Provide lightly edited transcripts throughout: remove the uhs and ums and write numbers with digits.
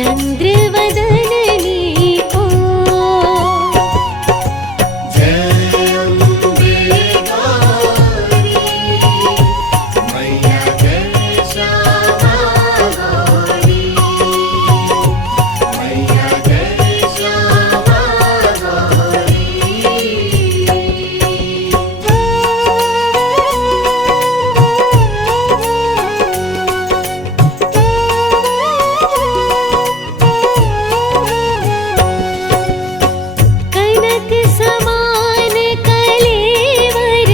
चंद्रवदननी को। जय अम्बे गौरी मैया जय श्यामा गौरी मैया जय श्यामा गौरी। कनक समान कलेवर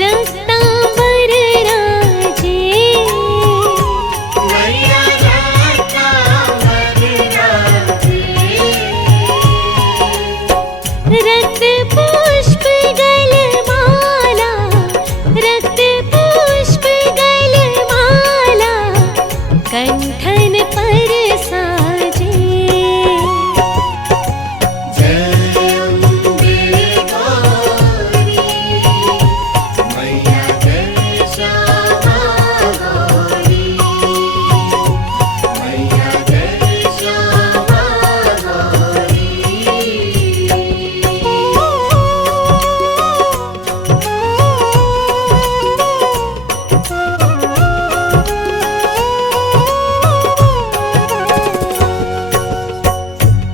रक्तांबर राजे। मैया रक्तांबर राजे। रक्त पुष्प गलमाला रक्त पुष्प गलमाला कंठन पर साजे। जय अम्बे गौरी मैया जय श्यामा गौरी मैया जय श्यामा गौरी।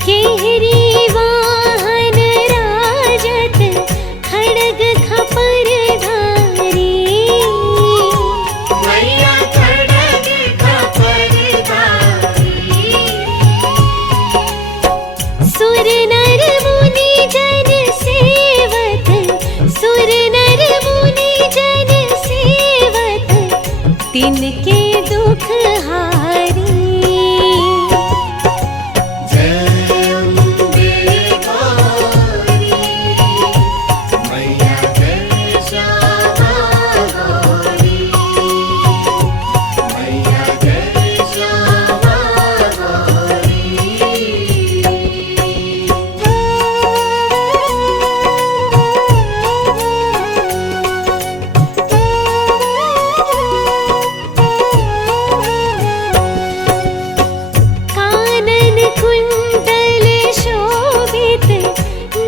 केहरी वाहन राजत खड्ग खपर धारी। मैया खड्ग खपर धारी। सुर नर मुनि जन सेवत सुर नर मुनि जन सेवत तिनके दुख हारी। जय अम्बे गौरी मैया जय श्यामा गौरी मैया जय श्यामा गौरी। कानन कुंडल शोभित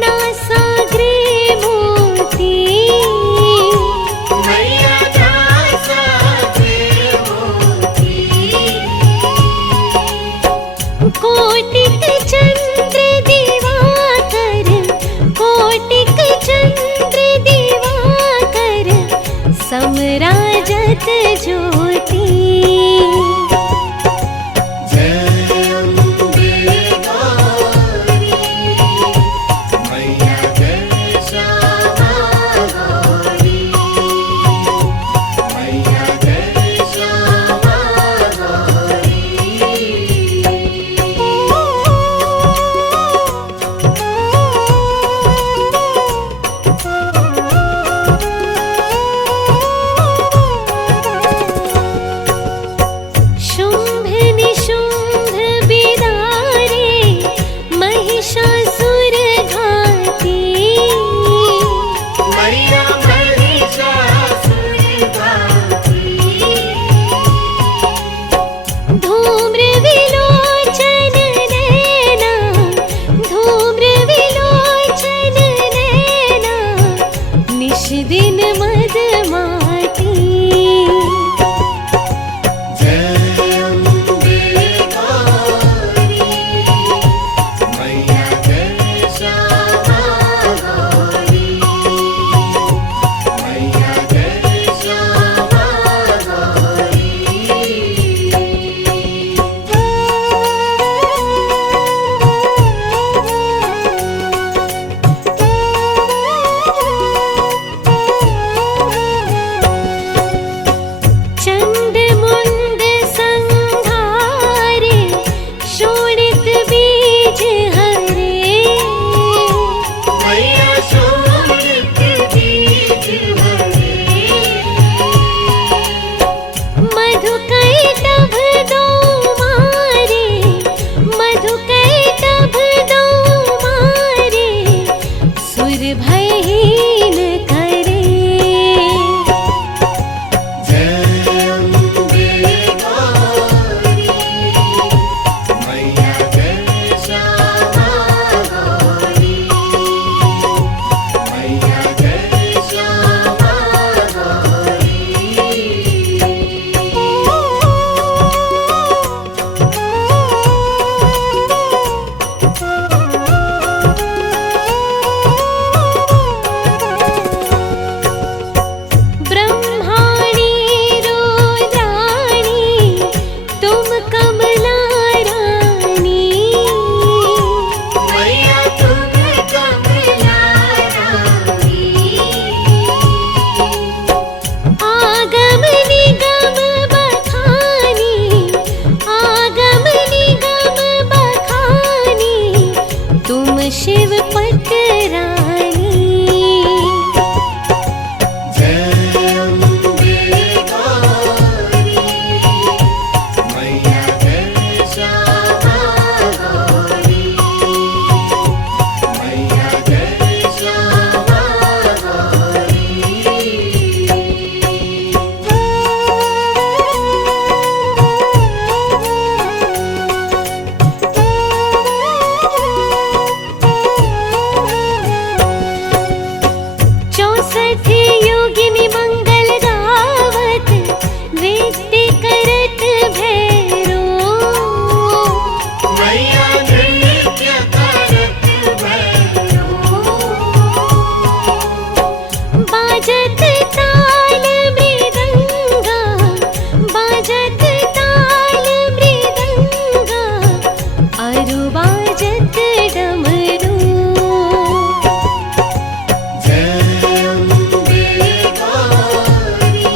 नासाग्रे मोती। मैया दासाग्रे मोती। कोटिक चंद्र दिवाकर कोटिक चंद्र दिवाकर समराजत ज्योति। जय अम्बे गौरी मैया जय श्यामा गौरी मैया जय श्यामा गौरी। बाजत डमरू। जय अम्बे गौरी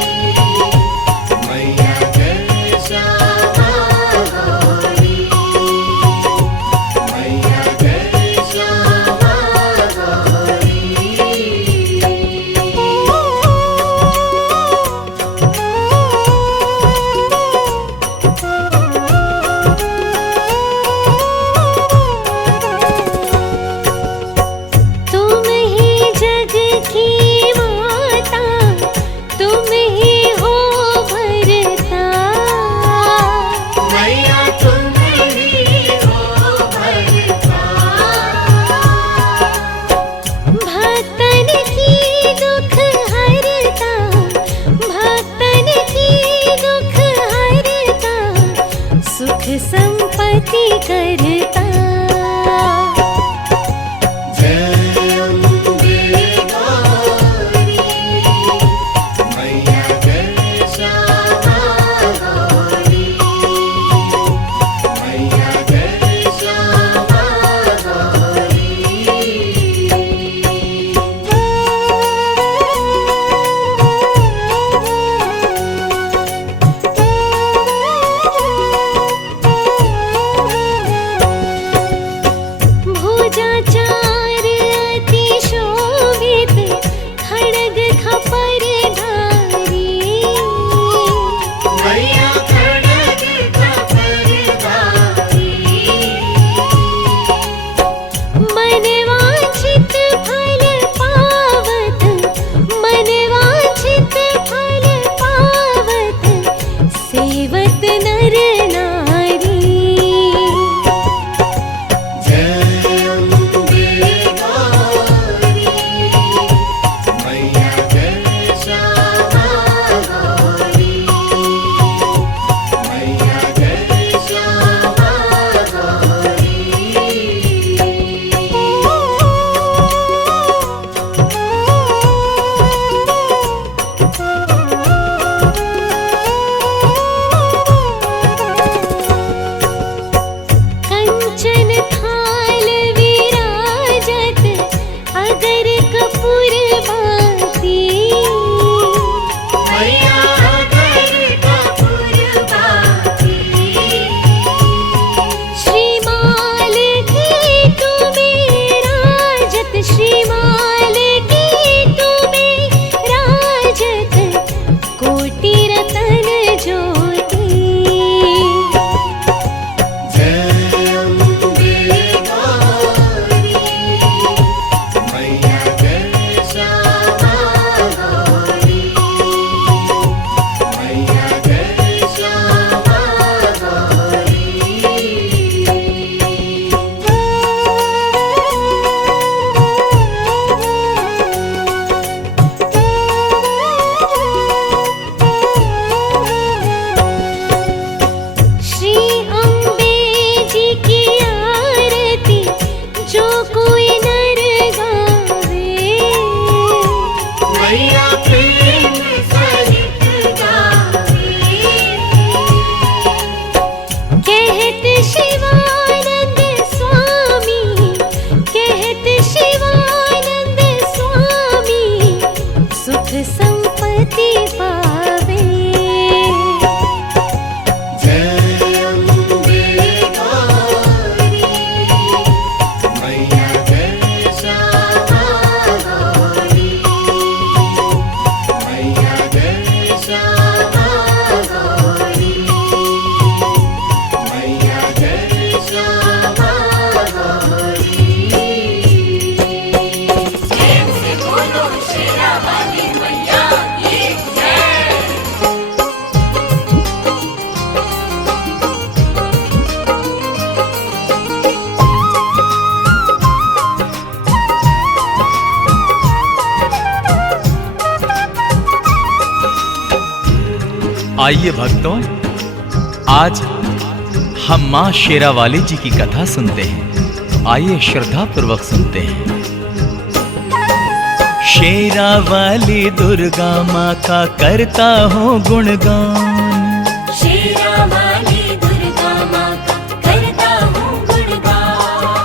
मैया जय श्यामा गौरी मैया जय श्यामा गौरी। तुम ही जग की माता, तुम ही हो भरता। मैया तुम ही हो भरता। भक्तन की दुख हरता, भक्तन की दुख हरता, सुख संपत्ति करता। जय अम्बे गौरी मैया जय श्यामा गौरी मैया जय श्यामा गौरी। भुजाचार अति शोभित, खड्ग खपरधारी। मैया खड्ग खपरधारी। मन वांछित फल पावत, मन वांछित फल पावत, सेवत नर नारी। जय अम्बे गौरी मैया जय श्यामा गौरी मैया जय श्यामा गौरी। कंचन थाल विराजत, अगर कपूर बाती। मैया अगर कपूर बाती। श्रीमाल की तुम्हें राजत, श्रीमाल की तुम्हें राजत, कोटि रतन ज्योति। जय अम्बे गौरी मैया जय श्यामा गौरी मैया जय श्यामा गौरी। श्री अम्बे जी की आरती जो कोई नर गावे। मैया प्रेम सहित गावे। कहत शिवानंद स्वामी, कहत शिवानंद स्वामी, सुख संपत्ति पावे। जय अम्बे गौरी मैया जय श्यामा गौरी मैया जय श्यामा गौरी मैया जय श्यामा गौरी। प्रेम से बोलो शेरा वाली मैया की जय। आइए भक्तों, आज हम माँ शेरावाली जी की कथा सुनते हैं। आइए श्रद्धा पूर्वक सुनते हैं। शेरावाली दुर्गा माँ का करता हूँ गुणगान। शेरावाली दुर्गा माँ का करता हूँ गुणगान।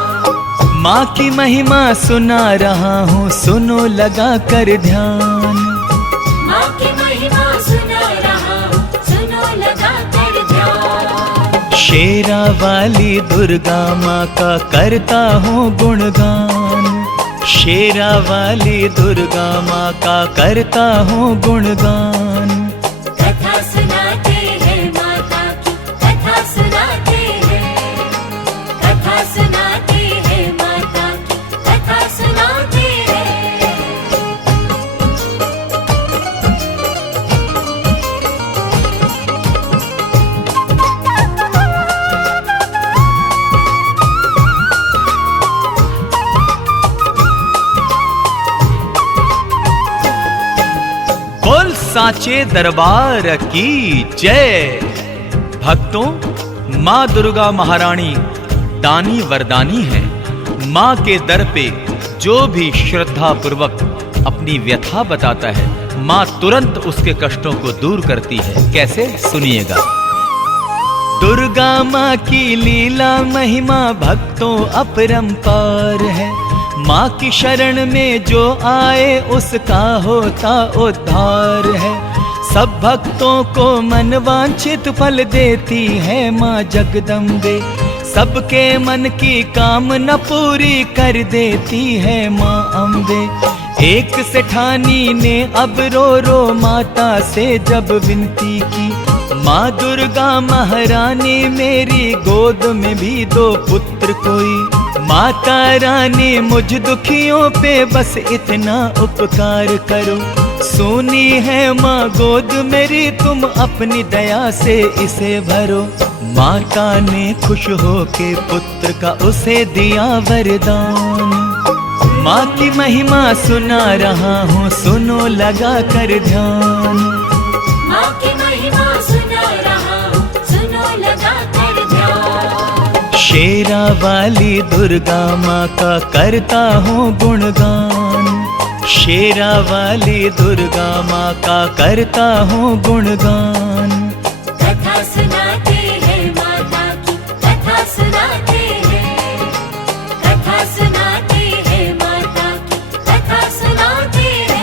माँ की महिमा सुना रहा हूँ, सुनो लगा कर ध्यान। माँ की महिमा सुना रहा हूँ, सुनो लगा कर ध्यान। शेरा वाली दुर्गा माँ का करता हूँ गुणगान। शेरा वाली दुर्गा माँ का करता हूँ गुणगान। कथा सुनाते हैं माता की, कथा सुनाते हैं, कथा सुनाते हैं माता की, कथा सुनाते हैं। बोल साचे दरबार की जय। भक्तों, माँ दुर्गा महारानी दानी वरदानी है। माँ के दर पे जो भी श्रद्धा पूर्वक अपनी व्यथा बताता है, माँ तुरंत उसके कष्टों को दूर करती है। कैसे, सुनिएगा। दुर्गा माँ की लीला महिमा भक्तों अपरंपार है। माँ की शरण में जो आए उसका होता उद्धार है। सब भक्तों को मनवांछित फल देती है माँ जगदम्बे। सबके मन की कामना पूरी कर देती है माँ अम्बे। एक सेठानी ने अब रो रो माता से जब विनती की, माँ दुर्गा महारानी मेरी गोद में भी दो पुत्र कोई। माता रानी मुझ दुखियों पे बस इतना उपकार करो। सोनी है माँ गोद मेरी, तुम अपनी दया से इसे भरो। माता ने खुश होके पुत्र का उसे दिया वरदान। माँ की महिमा सुना रहा हूँ, सुनो लगा कर ध्यान। माँ की महिमा सुना रहा हूँ, सुनो लगा कर ध्यान। शेरा वाली दुर्गा माँ का करता हूँ गुणगान। शेरा वाली दुर्गा माँ का करता हूँ गुणगान। कथा सुनाते हैं माता की, कथा सुनाते हैं, कथा सुनाते हैं माता की, कथा सुनाते हैं।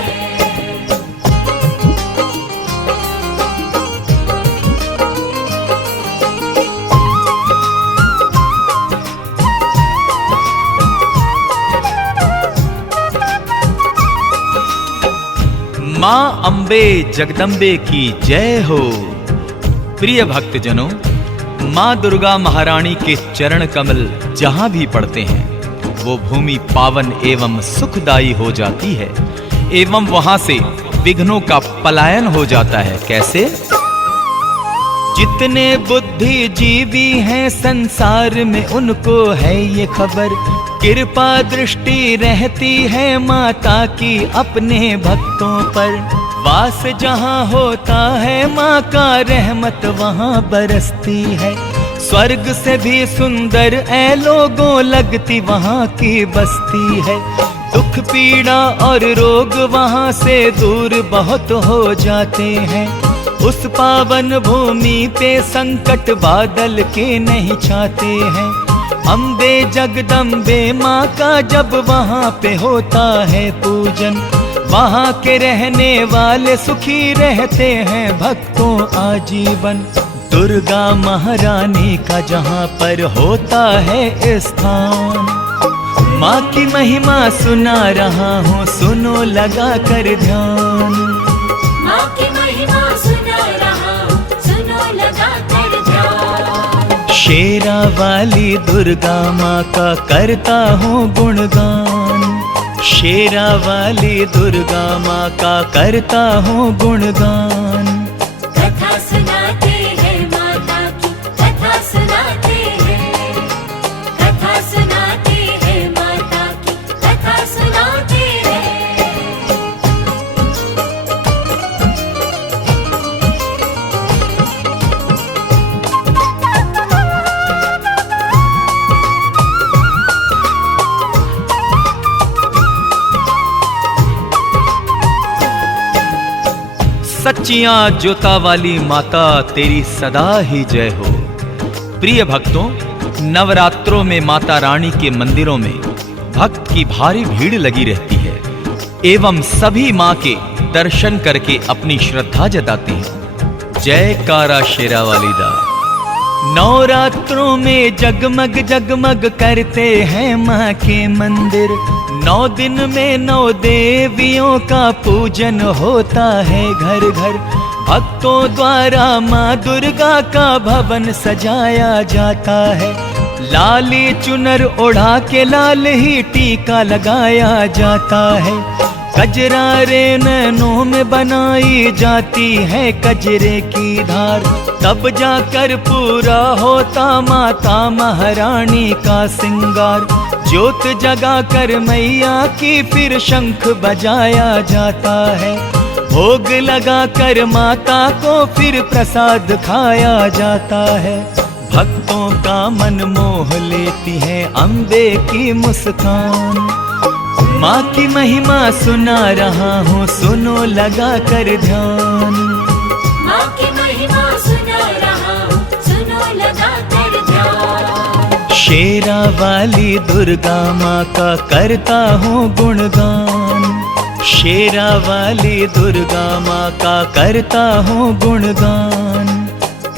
माँ अम्बे जगदम्बे की जय हो। प्रिय भक्तजनों, माँ दुर्गा महारानी के चरण कमल जहाँ भी पड़ते हैं वो भूमि पावन एवं सुखदायी हो जाती है, एवं वहां से विघ्नों का पलायन हो जाता है। कैसे? जितने बुद्धिजीवी हैं संसार में उनको है ये खबर, कृपा दृष्टि रहती है माता की अपने भक्तों पर। वास जहाँ होता है माँ का रहमत वहाँ बरसती है। स्वर्ग से भी सुंदर ऐ लोगों लगती वहाँ की बस्ती है। दुख पीड़ा और रोग वहाँ से दूर बहुत हो जाते हैं। उस पावन भूमि पे संकट बादल के नहीं छाते हैं। अम्बे जगदम्बे माँ का जब वहाँ पे होता है पूजन, वहाँ के रहने वाले सुखी रहते हैं भक्तों आजीवन। दुर्गा महारानी का जहाँ पर होता है स्थान, माँ की महिमा सुना रहा हूँ, सुनो लगा कर ध्यान। माँ की महिमा सुना रहा हूँ, सुनो लगा कर ध्यान। शेरा वाली दुर्गा माँ का करता हूँ गुणगान। शेरा वाली दुर्गा माँ का करता हूँ गुणगान। कथा सुनाते हैं माता की, कथा सुनाते हैं, कथा सुनाते हैं माता की, कथा सुनाते हैं। सच्चियां जोता वाली माता तेरी सदा ही जय हो। प्रिय भक्तों, नवरात्रों में माता रानी के मंदिरों में भक्त की भारी भीड़ लगी रहती है एवं सभी मां के दर्शन करके अपनी श्रद्धा जताते हैं। जयकारा शेरा वाली दा। नवरात्रों में जगमग जगमग करते हैं मां के मंदिर। 9 दिन में 9 देवियों का पूजन होता है घर घर। भक्तों द्वारा मां दुर्गा का भवन सजाया जाता है। लाली चुनर ओढ़ा के लाल ही टीका लगाया जाता है। कजरारे नैनों में बनाई जाती है कजरे की धार। तब जाकर पूरा होता माता महारानी का सिंगार। ज्योत जगा कर मैया की फिर शंख बजाया जाता है। भोग लगा कर माता को फिर प्रसाद खाया जाता है। भक्तों का मन मोह लेती है अम्बे की मुस्कान। माँ की महिमा सुना रहा हूँ, सुनो लगा कर ध्यान। माँ की महिमा सुना रहा हूँ, सुनो लगा कर ध्यान। शेरा वाली दुर्गा माँ का करता हूँ गुणगान। शेरा वाली दुर्गा माँ का करता हूँ गुणगान।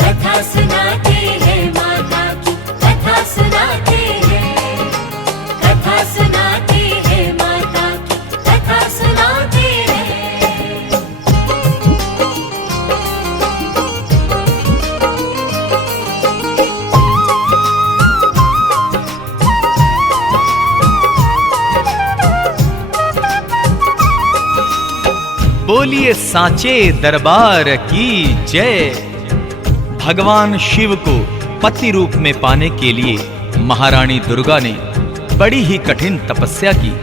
कथा सुनाते हैं माता की, कथा सुनाते हैं, कथा सुनाते हैं माता की, कथा सुनाते हैं। बोलिए सांचे दरबार की जय। भगवान शिव को पति रूप में पाने के लिए महारानी दुर्गा ने बड़ी ही कठिन तपस्या की,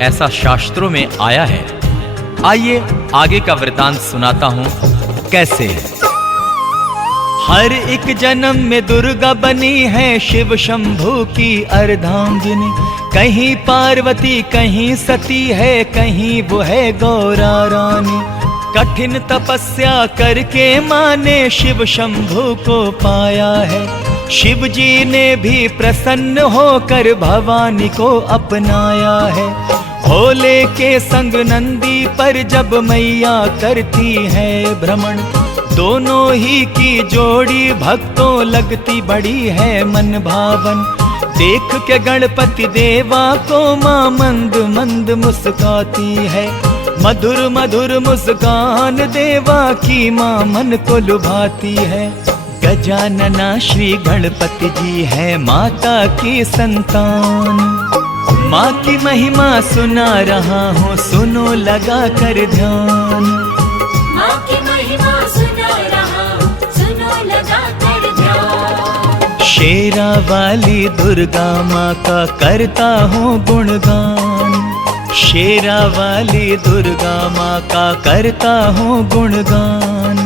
ऐसा शास्त्रों में आया है। आइए आगे का वृतांत सुनाता हूं कैसे है। हर एक जन्म में दुर्गा बनी है शिव शंभू की अर्धांगिनी। कहीं पार्वती कहीं सती है, कहीं वो है गौरा रानी। कठिन तपस्या करके माँ ने शिव शंभू को पाया है। शिव जी ने भी प्रसन्न होकर भवानी को अपनाया है। भोले के संग नंदी पर जब मैया करती है भ्रमण, दोनों ही की जोड़ी भक्तों लगती बड़ी है मन भावन। देख के गणपति देवा को माँ मंद मंद मुस्काती है। मधुर मधुर मुस्कान देवा की माँ मन को लुभाती है। गजानना श्री गणपति जी है माता की संतान। माँ की महिमा सुना रहा हूँ, सुनो लगा कर ध्यान। माँ की महिमा सुना रहा हूँ, सुनो लगा कर ध्यान। शेरा वाली दुर्गा माँ का करता हूँ गुणगान। शेरा वाली दुर्गा माँ का करता हूँ गुणगान।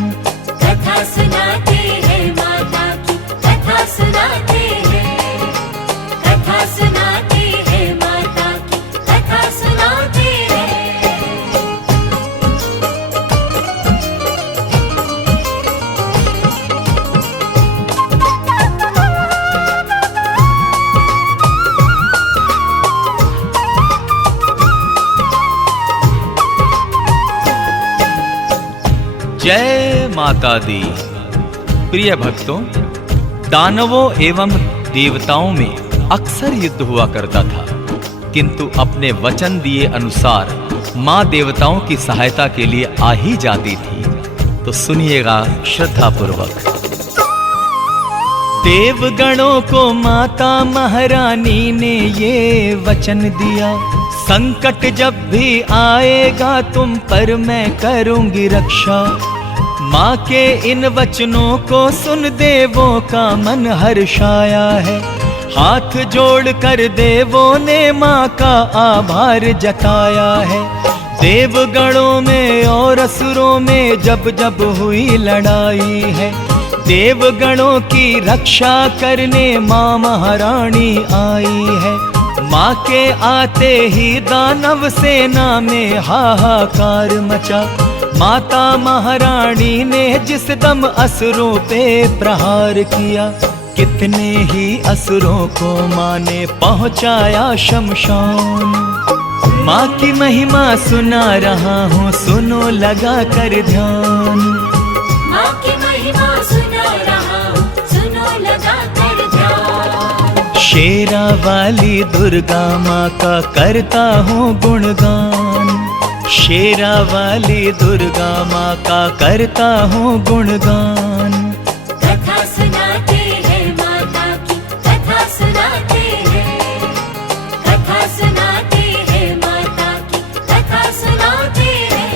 कथा सुनाते हैं माता की, कथा सुनाते हैं, कथा सुनाते हैं माता की, कथा सुनाते हैं। जय माता दी। प्रिय भक्तों, दानवों एवं देवताओं में अक्सर युद्ध हुआ करता था, किंतु अपने वचन दिए अनुसार माँ देवताओं की सहायता के लिए आ ही जाती थी। तो सुनिएगा श्रद्धा पूर्वक। देवगणों को माता महारानी ने ये वचन दिया, संकट जब भी आएगा तुम पर मैं करूंगी रक्षा। माँ के इन वचनों को सुन देवों का मन हर्षाया है। हाथ जोड़कर देवों ने माँ का आभार जताया है। देवगणों में और असुरों में जब जब हुई लड़ाई है, देवगणों की रक्षा करने माँ महारानी आई है। माँ के आते ही दानव सेना में हाहाकार मचा। माता महारानी ने जिस दम असुरों पे प्रहार किया, कितने ही असुरों को माँ ने पहुंचाया शमशान। माँ की महिमा सुना रहा हूँ, सुनो लगा कर ध्यान। माँ की महिमा सुना रहा हूँ, सुनो लगा कर ध्यान। शेरा वाली दुर्गा माँ का करता हूँ गुणगान। शेरा वाली दुर्गा माँ का करता हूँ गुणगान। कथा सुनाते हैं माता की, कथा सुनाते हैं, कथा सुनाते हैं माता की, कथा सुनाते हैं।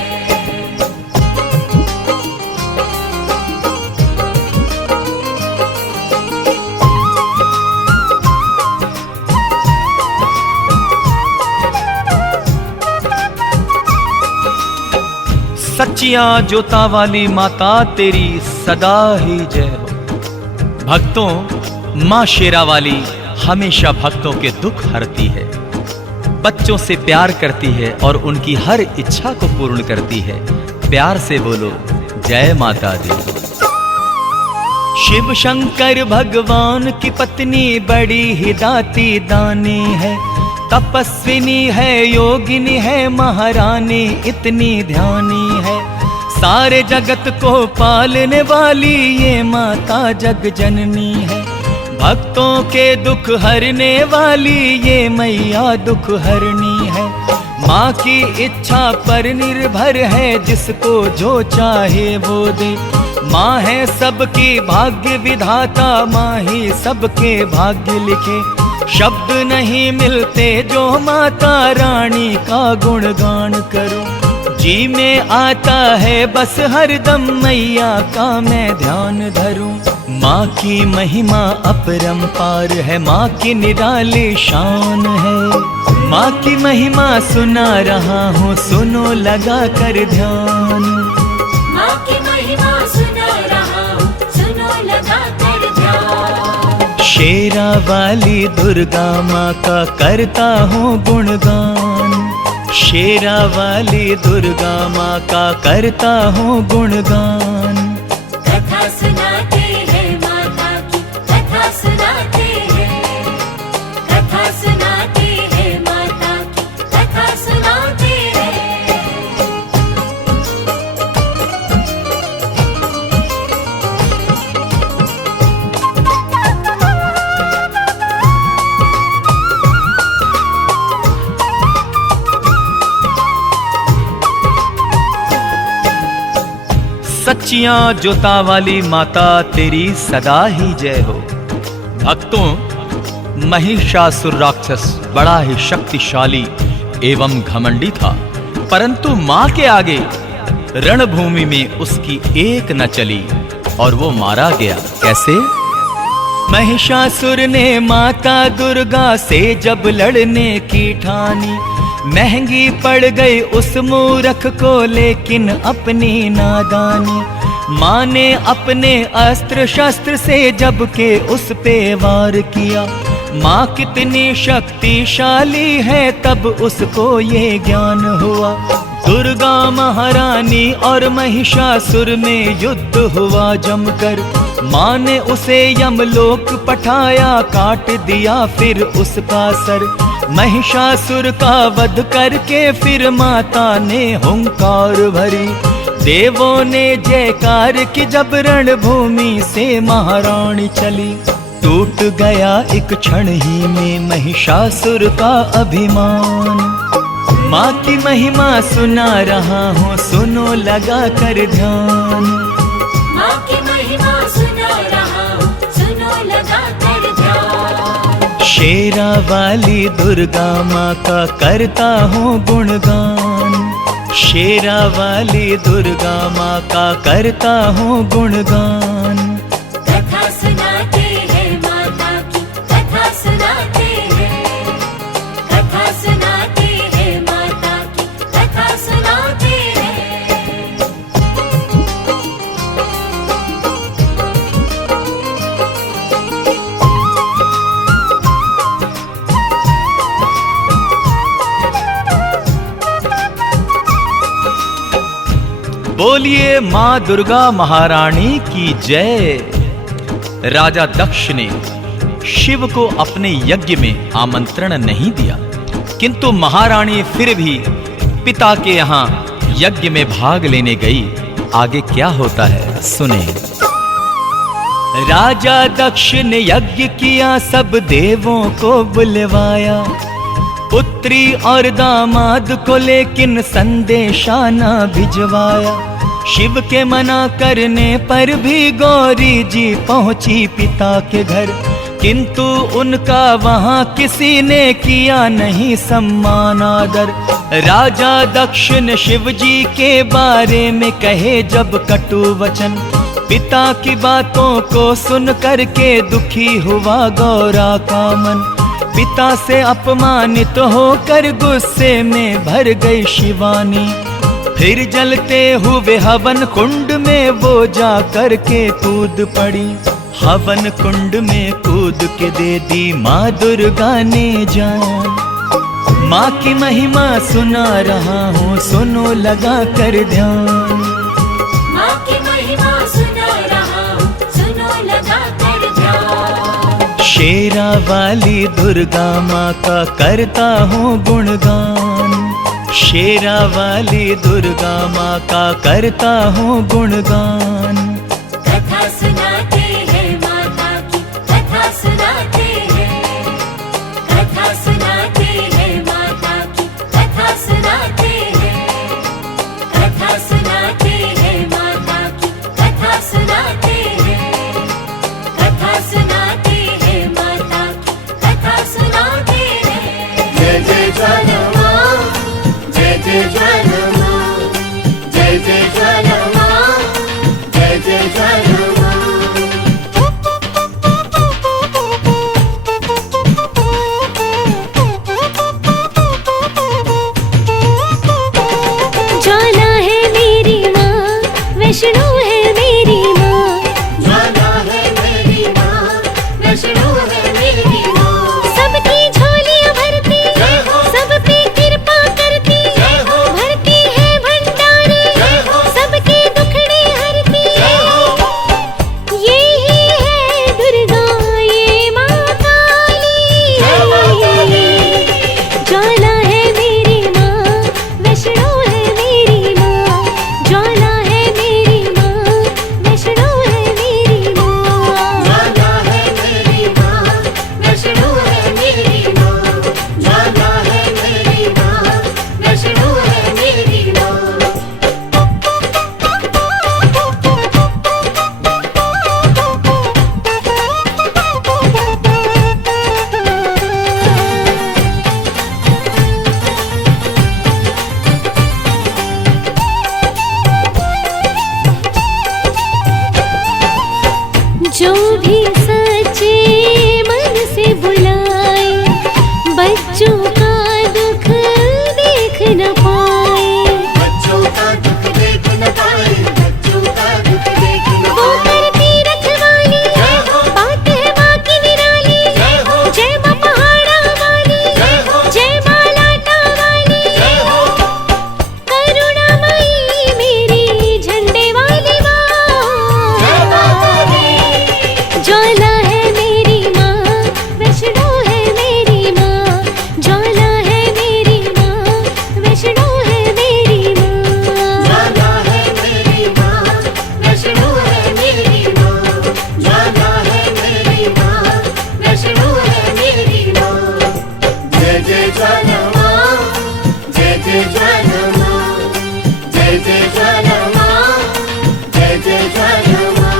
सच्चियां जोता वाली माता तेरी सदा ही जय हो। भक्तों, माँ शेरा वाली हमेशा भक्तों के दुख हरती है, बच्चों से प्यार करती है और उनकी हर इच्छा को पूर्ण करती है। प्यार से बोलो जय माता दी। शिव शंकर भगवान की पत्नी बड़ी ही दाती दानी है, तपस्विनी है, योगिनी है, महारानी इतनी ध्यानी है। सारे जगत को पालने वाली ये माता जग जननी है। भक्तों के दुख हरने वाली ये मैया दुख हरनी है। माँ की इच्छा पर निर्भर है, जिसको जो चाहे वो दे। माँ है सबकी भाग्य विधाता, माँ ही सबके भाग्य लिखे। शब्द नहीं मिलते जो माता रानी का गुणगान करूं। जी में आता है बस हरदम मैया का मैं ध्यान धरूं। माँ की महिमा अपरंपार है, माँ की निराली शान है। माँ की महिमा सुना रहा हूँ, सुनो लगा कर ध्यान। माँ की महिमा सुना रहा हूँ, सुनो लगा कर ध्यान। शेरा वाली दुर्गा माँ का करता हूँ गुणगान। शेरा वाली दुर्गा माँ का करता हूँ गुणगान। कथा सुनाते हैं माता की, कथा सुनाते हैं, कथा सुनाते हैं माता की, कथा सुनाते हैं। सच्चियां जोता वाली माता तेरी सदा ही जय हो। भक्तों, महिषासुर राक्षस बड़ा ही शक्तिशाली एवं घमंडी था, परंतु मां के आगे रणभूमि में उसकी एक न चली और वो मारा गया। कैसे? महिषासुर ने माता दुर्गा से जब लड़ने की ठानी, महंगी पड़ गई उस मूर्ख को लेकिन अपनी नादानी। माँ ने अपने अस्त्र शस्त्र से जब के उस पे वार किया। माँ कितनी शक्तिशाली है तब उसको ये ज्ञान हुआ। दुर्गा महारानी और महिषासुर में युद्ध हुआ जमकर। माँ ने उसे यमलोक पठाया, काट दिया फिर उसका सर। महिषासुर का वध करके फिर माता ने हुंकार भरी। देवों ने जयकार की जब रणभूमि से महारानी चली। टूट गया एक क्षण ही में महिषासुर का अभिमान। माँ की महिमा सुना रहा हूँ, सुनो लगा कर ध्यान। माँ की महिमा सुना रहा हूँ, सुनो लगा कर ध्यान। शेरा वाली दुर्गा माँ का करता हूँ गुणगान। शेरा वाली दुर्गा माँ का करता हूँ गुणगान। कथा सुनाते हैं माता की, कथा सुनाते हैं, कथा सुनाते हैं माता की, कथा सुनाते हैं। बोलिए माँ दुर्गा महारानी की जय। राजा दक्ष ने शिव को अपने यज्ञ में आमंत्रण नहीं दिया, किंतु महारानी फिर भी पिता के यहाँ यज्ञ में भाग लेने गई। आगे क्या होता है सुने। राजा दक्ष ने यज्ञ किया, सब देवों को बुलवाया, पुत्री और दामाद को लेकिन संदेशा न भिजवाया। शिव के मना करने पर भी गौरी जी पहुंची पिता के घर, किंतु उनका वहां किसी ने किया नहीं सम्मान आदर। राजा दक्ष ने शिव जी के बारे में कहे जब कटु वचन, पिता की बातों को सुन करके दुखी हुआ गौरा का मन। पिता से अपमानित होकर गुस्से में भर गई शिवानी, फिर जलते हुए हवन कुंड में वो जा करके कूद पड़ी। हवन कुंड में कूद के दे दी माँ दुर्गा ने जान। माँ की महिमा सुना रहा हूँ, सुनो लगा कर ध्यान। माँ की महिमा सुना रहा हूँ, सुनो लगा कर ध्यान। शेरा वाली दुर्गा माँ का करता हूँ गुणगान, शेरा वाली दुर्गा माँ का करता हूँ गुणगान। कथा सुनाते हैं माता की, कथा सुनाते हैं, कथा सुनाते हैं माता की, कथा सुनाते हैं, कथा सुनाते हैं माता की, कथा सुनाते हैं, कथा सुनाते हैं माता की, कथा सुनाते हैं। जय जय ज्वाला माँ, जय जय ज्वाला माँ, जय जय ज्वाला माँ, जय जय ज्वाला माँ। ज्वाला है मेरी माँ, वैष्णो है मेरी माँ, ज्वाला है मेरी माँ, वैष्णो है मेरी माँ। सबकी झोलियाँ भरती, जय हो, सब पे कृपा करती, जय हो, भरती है भंडारे, जय हो, सबके दुखड़े हरती। जय हो। ये ही है दुर्गा, ये माँ काली। ज्वाला है मेरी माँ, वैष्णो है मेरी माँ, ज्वाला है मेरी माँ, वैष्णो है मेरी माँ। ज्वाला है मेरी माँ, वैष्णो है मेरी माँ, ज्वाला है मेरी माँ, वैष्णो है मेरी माँ। जो भी सच्चे मन से बुलाए, बच्चों का दुख देख न पाए। बच्चों का दुख देख न पाए, बच्चों का दुख देख न वो पाए। करती रखवाली, जय हो, बात है माँ की निराली। जय हो, जय माँ पहाड़ा वाली, जय हो, जय माँ लाटा वाली, जय हो। करुणामयी मेरी झंडे वाली माँ। ज्वाला है मेरी माँ, वैष्णो है मेरी माँ, ज्वाला है मेरी माँ, वैष्णो है मेरी माँ। ज्वाला है मेरी माँ, वैष्णो है मेरी माँ, ज्वाला है मेरी माँ, वैष्णो है मेरी माँ। जय जय ज्वाला माँ, जय जय ज्वाला माँ, जय जय ज्वाला माँ, जय जय ज्वाला माँ।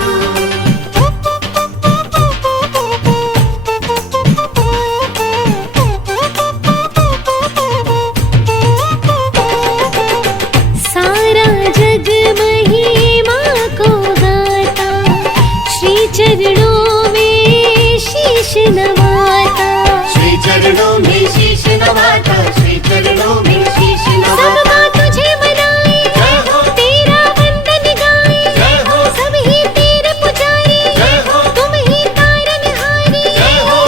सारा जग महिमा को गाता, श्री चरणों में शीश नवाता। श्री चरणों में शीश नवाता, श्री चरणों में शीश सब नवाता। माँ तुझे मनाए, जय हो, तेरा वंदन गाए, जय हो, सब ही तेरे पुजारी, जय हो, तुम ही तारनहारी। जय हो।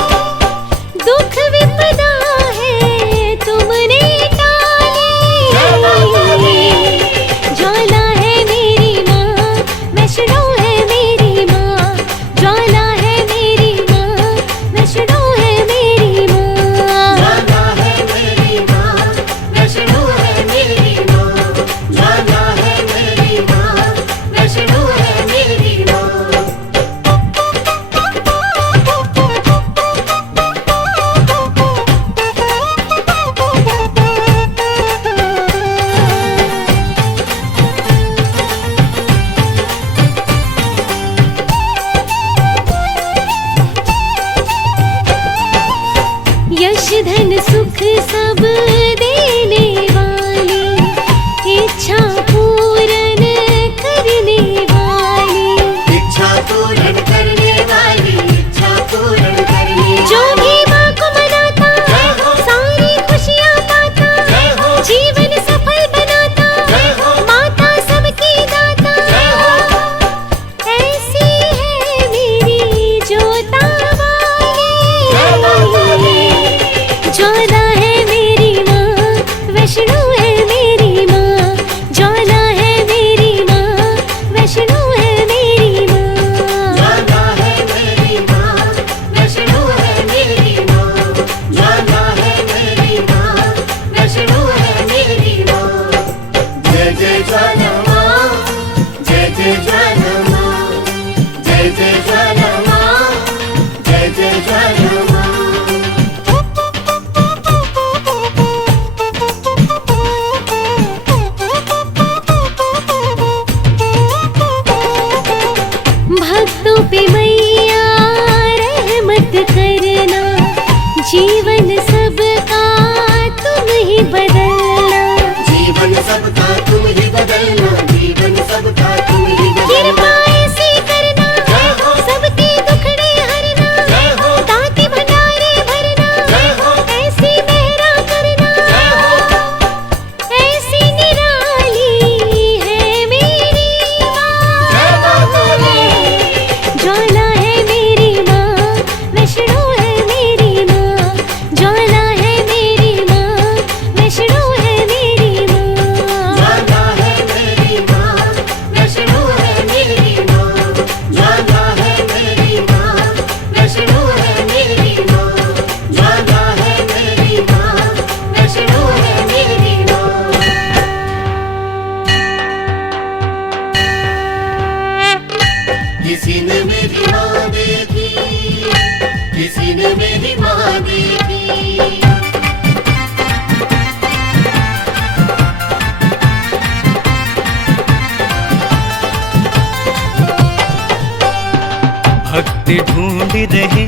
दुख विपदा है तुमने टाली। ज्वाला है मेरी माँ, वैष्णो है मेरी माँ, ज्वाला है धन सुख सब देने वाली, इच्छा पूर्ण करने वाली, इच्छा पूर्ण करने वाली, इच्छा पूर्ण करने जो भी माँ को मनाता जय हो। सारी खुशियाँ पाता, जय हो। जीवन सफल बनाता, जय हो। माता सबकी दाता, जय हो। ऐसी है मेरी जोता जय माता वाली। दी। ज्वाला है मेरी माँ, वैष्णो है मेरी माँ, ज्वाला है मेरी माँ, वैष्णो है मेरी माँ। ज्वाला है मेरी माँ, वैष्णो है मेरी माँ, ज्वाला है मेरी माँ, वैष्णो है मेरी माँ। जय जय ज्वाला माँ, जय जय ज्वाला माँ, जय जय ज्वाला माँ, जय जय ज्वाला माँ। भक्तों पे मैया रहमत करना, जीवन सबका तुम ही बदलना, जीवन सबका तुम ही बदलना, जीवन सबका तुम ही कृपा बदलना। ऐसी करना, जय हो। सबके दुखड़े हरना, जय हो। दाती भंडारे भरना, जय हो। ऐसी मेहरा करना, जय हो। ऐसी निराली है मेरी जय माता दी। ज्वाला है मेरी माँ, वैष्णो है मेरी माँ, ज्वाला है मेरी माँ, वैष्णो है मेरी माँ। ज्वाला है मेरी माँ, वैष्णो है मेरी माँ, ज्वाला है मेरी माँ, वैष्णो है मेरी माँ, ज्वाला है मेरी माँ, वैष्णो है मेरी माँ। किसी ने मेरी माँ देखी, किसी ने मेरी माँ देखी। भक्त ढूंढ रहे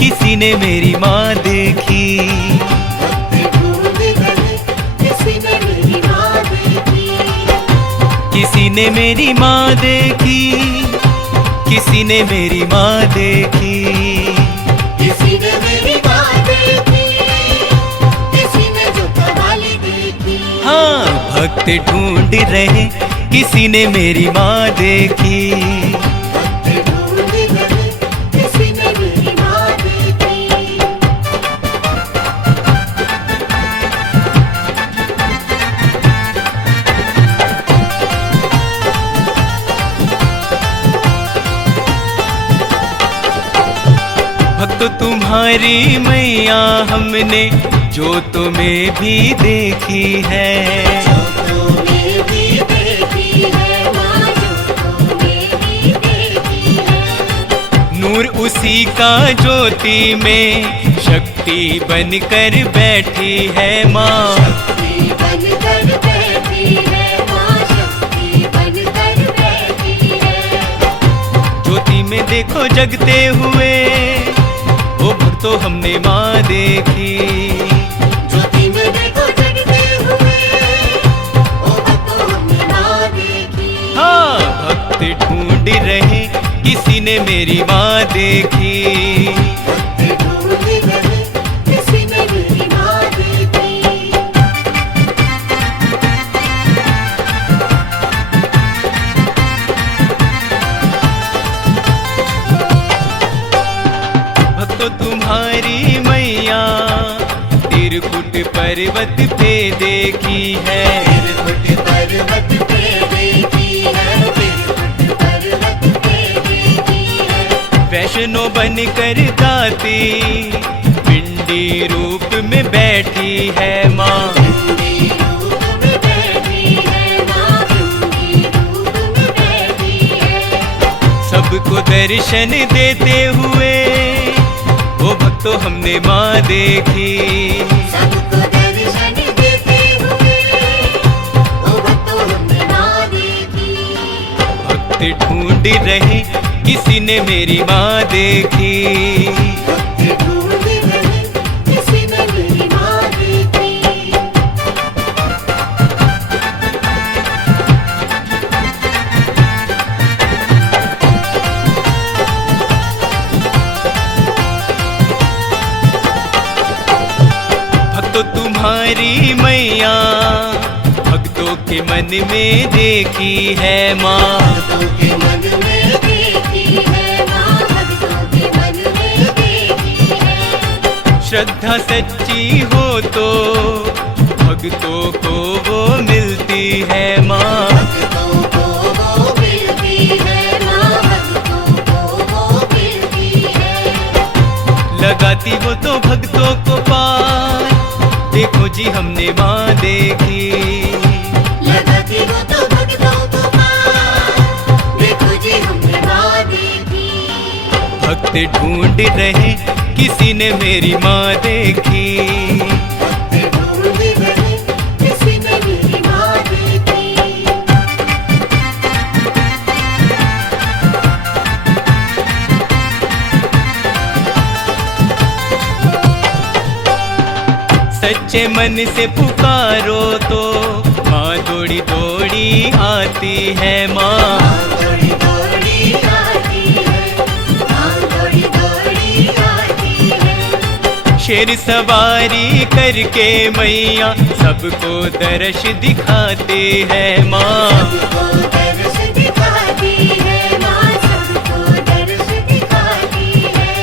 किसी ने मेरी माँ देखी, ढूंढ रहे किसी ने मेरी माँ देखी, किसी ने मेरी माँ देखी, किसी ने मेरी माँ देखी। किसी ने मेरी माँ देखी, किसी ने जोता वाली देखी। हाँ, भक्त ढूंढ रहे किसी ने मेरी माँ देखी, ढूंढ रहे किसी ने मेरी माँ देखी। भक्त तुम्हारी मैया हमने जो तुम्हें भी देखी है, तुम्हें भी देखी है माँ, जो तुम्हें भी देखी है। नूर उसी का ज्योति में शक्ति बनकर बैठी है माँ। शक्ति बनकर बैठी है माँ, शक्ति बनकर बैठी है। ज्योति में देखो जगते हुए वो भक्तों हमने माँ देखी। ज्योति में देखो जगते हुए, ओ भक्तों हमने माँ देखी। हाँ, भक्त ढूंढ रहे किसी ने मेरी माँ देखी। भक्त ढूंढ रहे किसी ने मेरी माँ देखी। भक्तों तुम्हारी मैया तिरकुट पर्वत पे देखी है, तिरकुट पर्वत पे देखी है, तिरकुट पर्वत पे देखी है। वैष्णो बनकर दाती पिंडी रूप में बैठी है माँ। पिंडी रूप में बैठी है माँ, पिंडी रूप में बैठी है। सबको दर्शन देते हुए वो भक्तों हमने माँ देखी। सबको दर्शन देते हुए, ओ भक्तों हमने माँ देखी। भक्त ढूंढ रहे किसी ने मेरी माँ देखी। भक्त ढूंढ रहे किसी ने मेरी के मन में देखी है माँ। भक्तों के मन में देखी है माँ, भक्तों के मन में देखी है। श्रद्धा सच्ची हो तो भक्तों को वो मिलती है माँ। भक्तों को वो मिलती है माँ, भक्तों को वो मिलती है। लगाती वो तो भक्तों को पार, देखो जी हमने माँ देखी। लगाती वो तो भक्तों को पार, देखो जी हमने माँ देखी। भक्त ढूंढ रहे किसी ने मेरी माँ देखी। भक्त ढूंढ रहे किसी ने मेरी माँ देखी। सच्चे मन से पुकारो तो माँ दौड़ी दौड़ी आती है माँ। दौड़ी दौड़ी आती है, माँ दौड़ी दौड़ी आती है। शेर सवारी करके मैया सबको दर्श दिखाते हैं माँ। सबको दर्श दिखाती है माँ, सबको दर्श दिखाती है।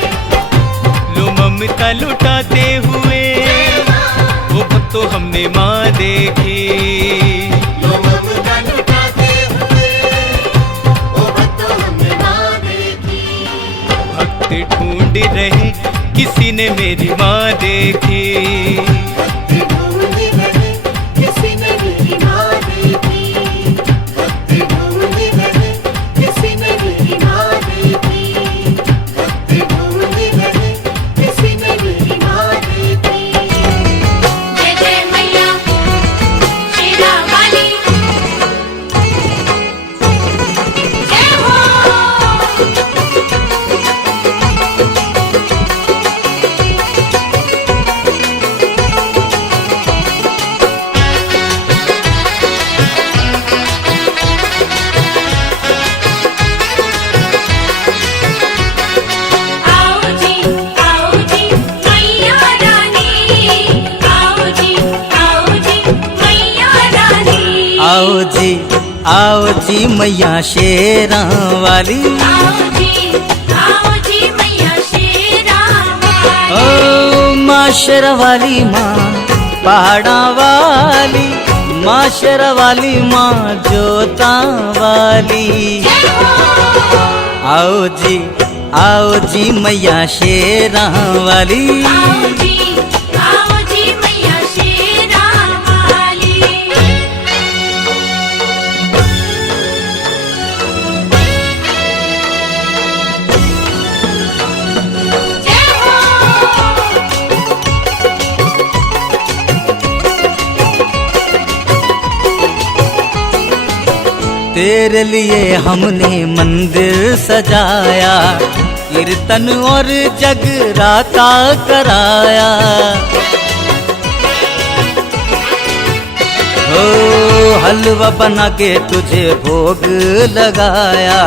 लो ममता लुटाते हुए वो भक्तों हमने माँ देखी। लो ममता लुटाते हुए वो भक्तों हमने माँ देखी। भक्त ढूंढ रहे किसी ने मेरी माँ देखी। भक्त ढूंढ रहे किसी ने मेरी माँ देखी। भक्त ढूंढ रहे किसी ने मेरी माँ देखी। भक्त ढूंढ रहे किसी ने मेरी माँ देखी। जय जय मैया शेरा वाली, जय हो। आओ जी मैया रानी, आओ जी मैया रानी। आओ जी मैया शेरा वाली। आओ जी मैया शेरा वाली। ओ माँ शेरा वाली माँ पहाड़ा वाली, माँ शेरा वाली माँ जोता वाली। जय हो। आओ जी मैया शेरा वाली। आओ जी मैया शेरा वाली। जय हो। तेरे लिए हमने मंदिर सजाया, कीर्तन और जगराता कराया। ओ हलवा बना के तुझे भोग लगाया,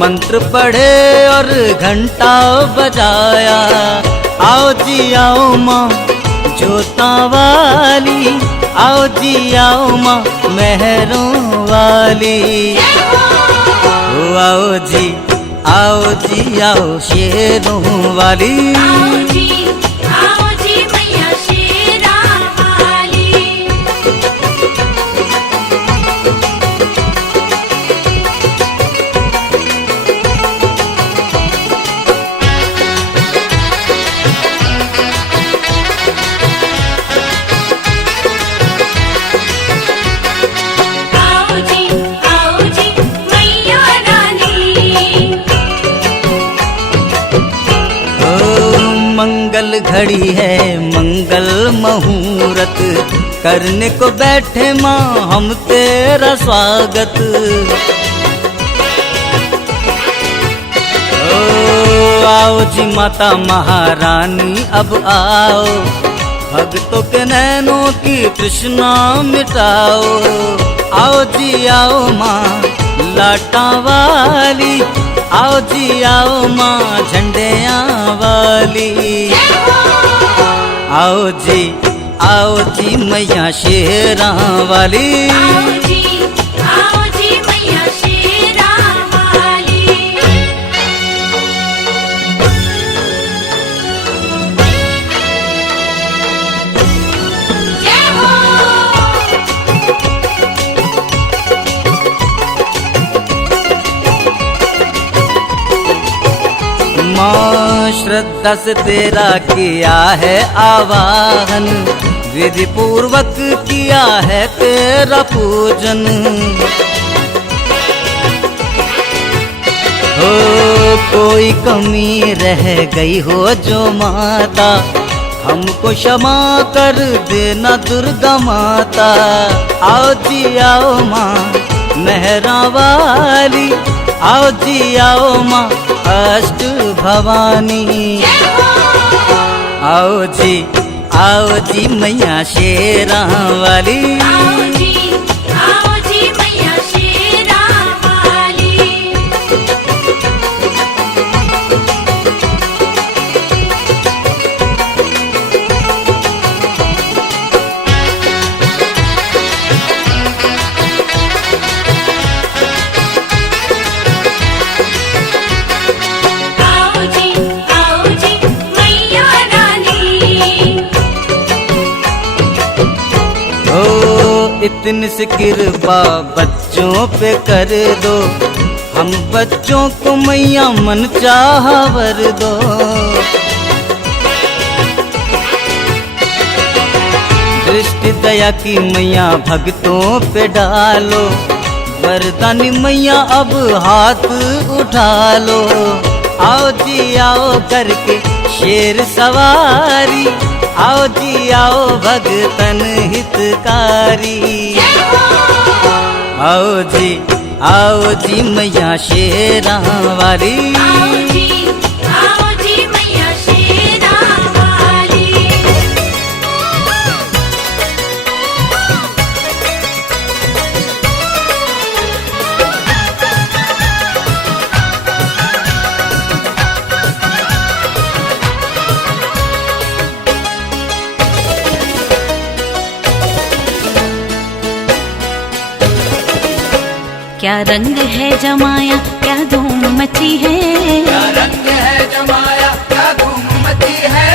मंत्र पढ़े और घंटा बजाया। आओ जी आओ माँ जोता वाली, आओ जी आओ माँ मेहरों वाली। ओ आओ जी आओ शेरों वाली। आओ जी मैया शेरा वाली। आओ जी मैया रानी। मंगल घड़ी है मंगल मुहूर्त, करने को बैठे माँ हम तेरा स्वागत। ओ आओ जी माता महारानी अब आओ, भक्तों के नैनों की तृष्णा मिटाओ। आओ जी आओ माँ लाटा वाली, आओ जी आओ माँ झंडियाँ वाली। आओ जी मैया शेरा वाली। आओ जी मैया शेरा वाली। जय हो। माँ श्रद्धा से तेरा किया है आवाहन, विधि पूर्वक किया है तेरा पूजन। हो कोई कमी रह गई हो जो माता, हमको क्षमा कर देना दुर्गा माता। आओ जी आओ माँ मेहरा वाली, आओ जी आओ माँ अष्ट भवानी। आओ जी मैया शेरा वाली। आओ जी मैया शेरा वाली। आओ जी मैया रानी। ओ इतनी सी कृपा बच्चों पे कर दो, हम बच्चों को मैया मन चाह वर दो। दृष्टि दया की मैया भक्तों पे डालो, वरदानी मैया अब हाथ उठा लो। आओ जी आओ करके शेर सवारी, आओ जी आओ भगतन हितकारी। आओ जी मैया शेरा वाली। आओ जी मैया शेरा वाली। क्या रंग है जमाया, क्या धूम मची है। क्या रंग है जमाया, क्या धूम मची है।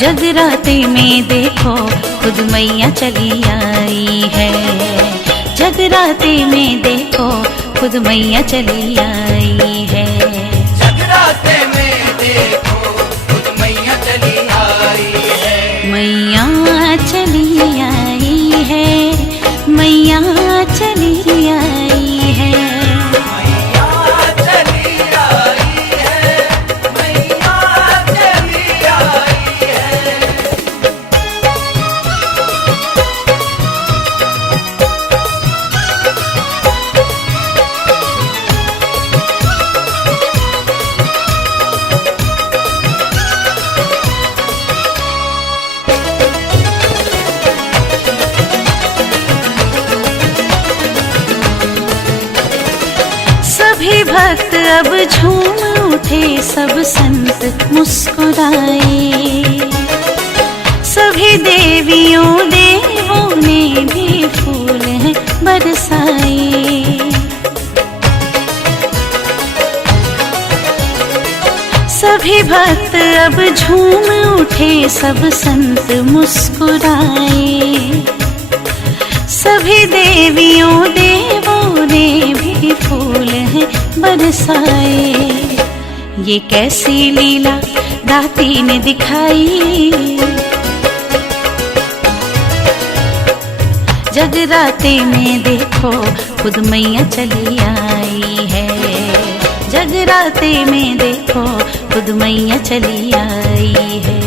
जगराते में देखो खुद मैया चली आई है। जगराते में देखो खुद मैया चली आई है। जगराते में देखो खुद मैया चली आई है। मैया चली आई है, मैया चली आई है। मैया चली आई है, मैया चली आई है। सभी भक्त अब झूम उठे, सब संत मुस्कुराए। सभी देवियों देवों ने भी फूल हैं बरसाए। सभी भक्त अब झूम उठे, सब संत मुस्कुराए। सभी देवियों देवों ने भी फूल हैं बरसाए। ये कैसी लीला दाती ने दिखाई। जगराते में देखो खुद मैया चली आई है। जगराते में देखो खुद मैया चली आई है।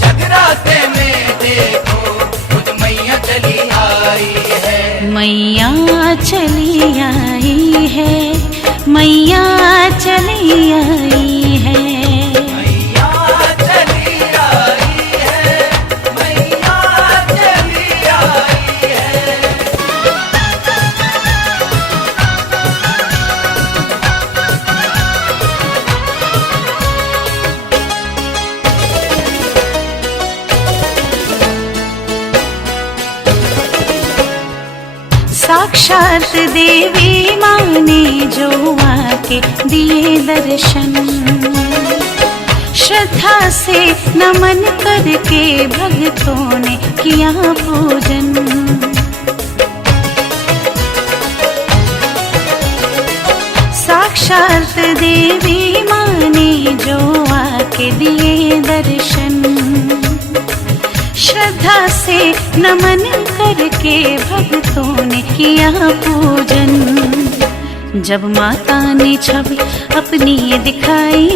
जगराते में देखो खुद मैया चली आई है। मैया चली आई है, मैया चली आई है। मैया चली आई है, मैया चली आई है। साक्षात देवी माँ ने जो आके दिए दर्शन, श्रद्धा से नमन करके भक्तों ने किया पूजन। साक्षात देवी माँ ने जो आके दिए दर्शन, श्रद्धा से नमन करके भक्तों ने किया पूजन। जब माता ने छवि अपनी दिखाई,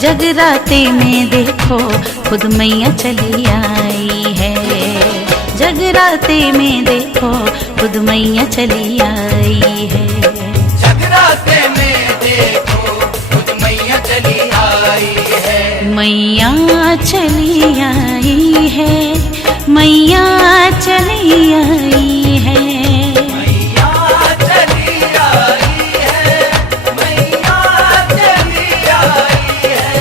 जगराते में देखो खुद मैया चली आई है। जगराते में देखो खुद मैया चली आई है। जगराते में देखो खुद मैया चली आई है। मैया चली आई है, मैया चली आई है। मैया चली आई है, मैया चली आई है।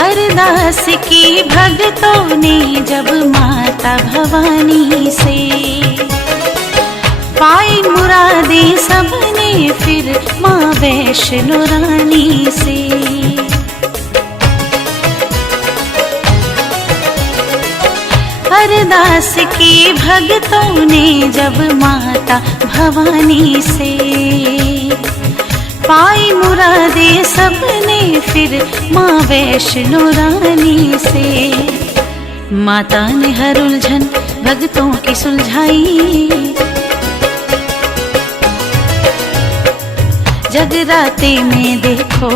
अरदास की भक्तों ने जब माता भवानी से, पाई मुरादे सबने फिर माँ वैष्णो रानी से। अरदास की भक्तों ने जब माता भवानी से, पाई मुरादे सबने फिर माँ वैष्णो रानी से। माता ने हर उलझन भक्तों की सुलझाई, जगराते में देखो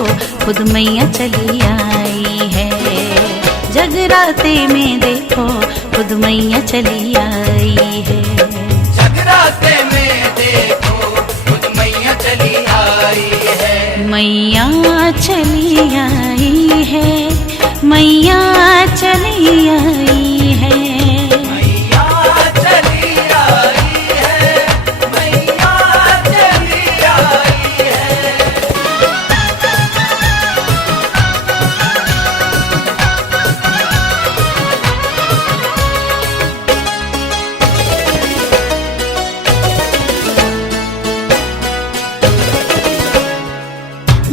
खुद मैया चली आई है। जगराते में देखो खुद मैया चली आई है। जगराते में देखो खुद मैया चली आई है। मैया चली आई है, मैया चली आई है। मैया चली आई है, मैया चली आई है।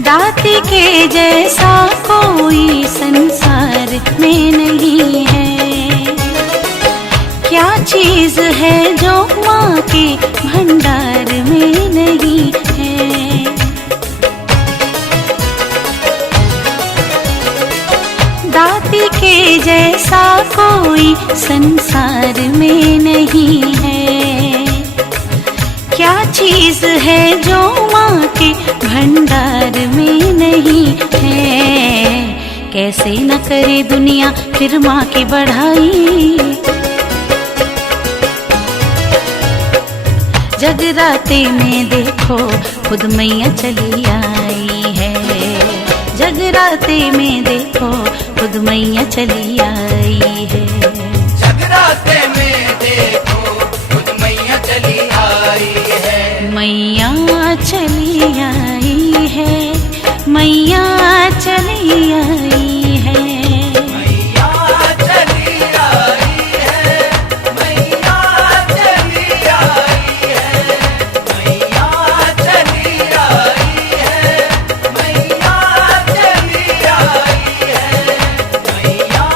दाती के जैसा कोई संसार में नहीं है। क्या चीज है जो माँ के भंडार में नहीं है। दाती के जैसा कोई संसार में नहीं है। क्या चीज है जो माँ के भंडार में नहीं है। कैसे न करे दुनिया फिर माँ की बढ़ाई, जगराते में देखो खुद मैया चली आई है। जगराते में देखो खुद मैया चली आई है। जगराते में देखो खुद मैया चली आई है। मैया चली आई है, मैया चली आई है। मैया चली आई है, मैया चली आई है। मैया चली आई है, मैया चली आई है। मैया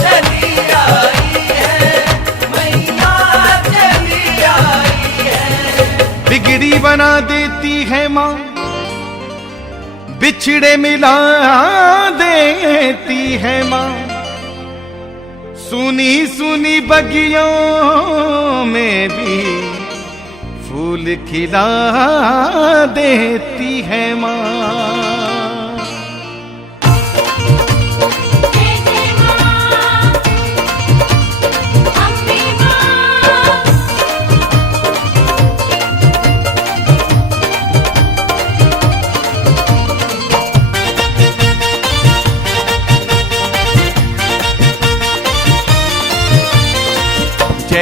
चली आई है, मैया चली आई है। बिगड़ी बना देती है माँ, बिछड़े मिला देती है माँ। सुनी सुनी बगियों में भी फूल खिला देती है माँ।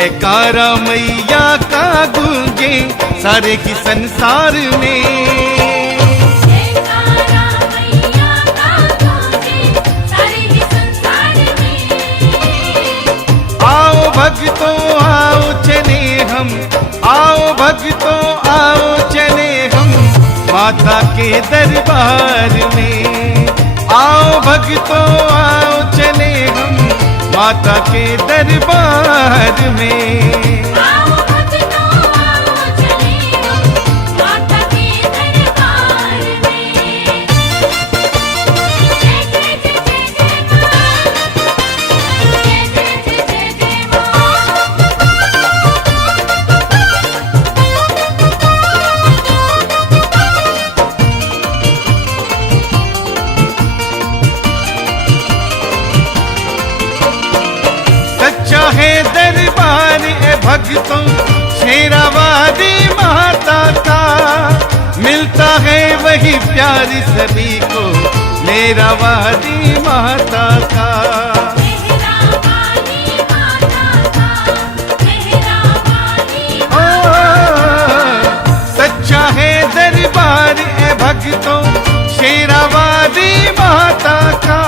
जयकारा मैया का गूंजे सारे ही संसार में। जयकारा मैया का गूंजे सारे ही संसार में। आओ भक्तों आओ चले हम, आओ भक्तों आओ चले हम माता के दरबार में। आओ भक्तों आओ चले हम माता के दरबार में। आओ भक्तों आओ चले हम माता के दरबार में। जय जय जय जय जय माँ, जय जय जय जय जय माँ। सच्चा है दरबार ए भक्तों शेरावाली माता का, मिलता है वही प्यार सभी को मेरा वाली माता का। मेहरा वाली माता का, मेहरा वाली ओ, सच्चा है दरबार ए भक्तों शेरावाली माता का,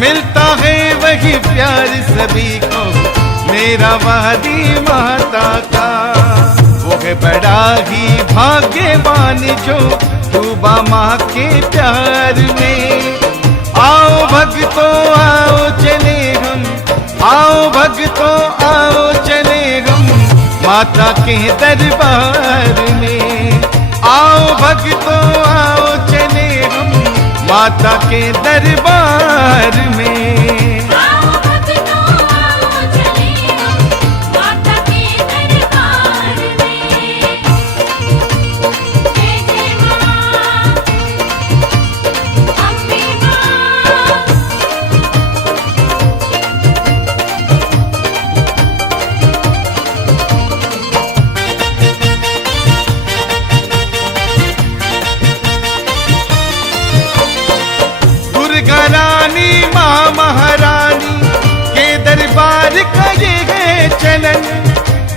मिलता है वही प्यार सभी को मेरा वाली माता का। वो है बड़ा ही भाग्यवान जो डूबा माँ के प्यार में। आओ भक्तों आओ चले हम, आओ भक्तों आओ चले हम माता के दरबार में। आओ भक्तों आओ चले हम माता के दरबार में। आओ भक्तों आओ चले हम माता के दरबार में। जय जय माँ, अम्बे माँ। दुर्गा रानी माँ महारानी के दरबार का ये है चलन।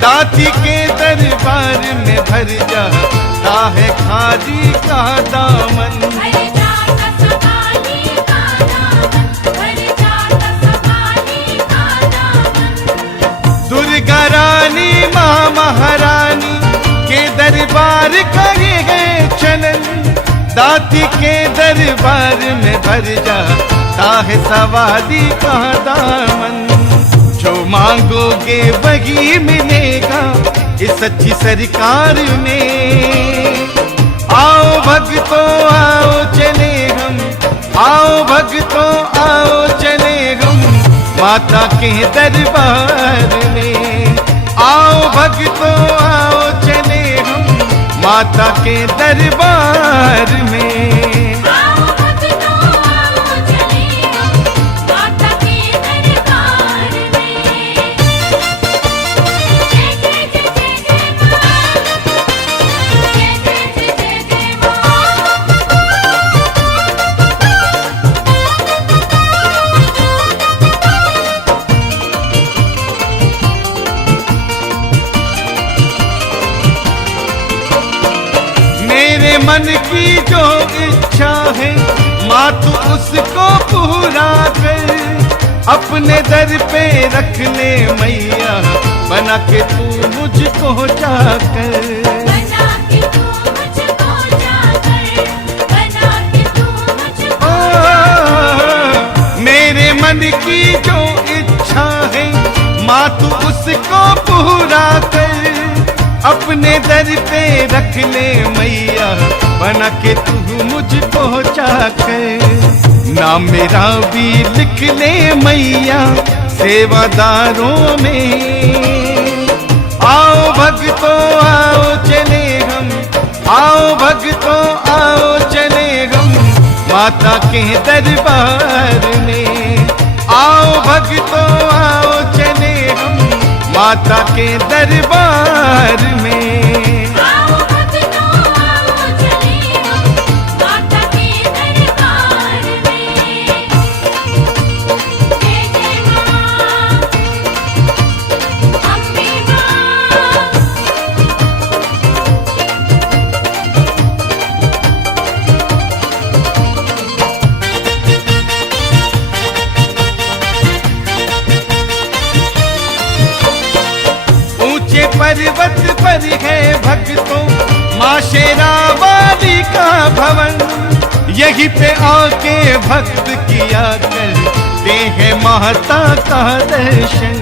दाती के दरबार में भर जाता है खाली का दामन। भर जाता सवाली का दामन, भर जाता सवाली का दामन। दुर्गा रानी माँ महारानी के दरबार का ये है चलन। दाती के दरबार में भर जाता है सवाली का दामन। जो मांगोगे वही मिलेगा इस सच्ची सरकार में। आओ भक्तों आओ चले हम, आओ भक्तों आओ चले हम माता के दरबार में। आओ भक्तों आओ चले हम माता के दरबार में। आओ भक्तों आओ चले हम माता के दरबार में। जय जय जय जय जय माँ, जय जय जय जय जय माँ। मेरे मन की जो इच्छा है माँ तू उसको पूरा कर। अपने दर पे रख ले मैया बना के तू मुझको जाकर। बना के तू मुझको जाकर, बना के तू मुझको ओ, मेरे मन की जो इच्छा है माँ तू उसको पूरा कर। अपने दर पे रख ले मैया बना के तू मुझको जाकर। नाम मेरा भी लिख ले मैया सेवादारों में। आओ भक्तों आओ चले हम, आओ भक्तों आओ चले हम माता के दरबार में। आओ भक्तों आओ चले हम माता के दरबार में। आओ भक्तों आओ चले हम माता के दरबार में। जय जय माँ, अम्बे भक्तों माँ शेरावाली का भवन, यहीं पे आके भक्त किया करते हैं माता का दर्शन।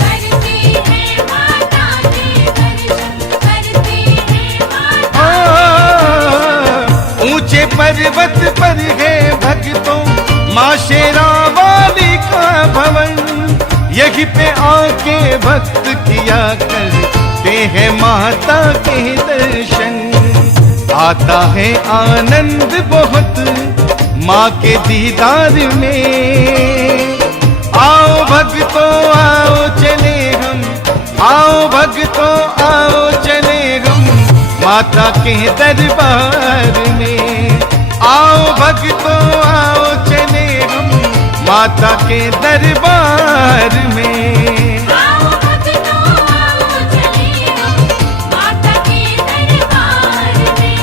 करते हैं माता के दर्शन, करते हैं माता। ऊंचे पर्वत पर है भक्तों माँ शेरावाली का भवन, यहीं पे आके भक्त किया करते हैं माता के दर्शन। आता है आनंद बहुत माँ के दीदार में, आओ भक्तों आओ चले हम, आओ भक्तों आओ चले हम माता के दरबार में। आओ भक्तों आओ चले हम माता के दरबार में। आओ भक्तों आओ चले हम माता के दरबार में।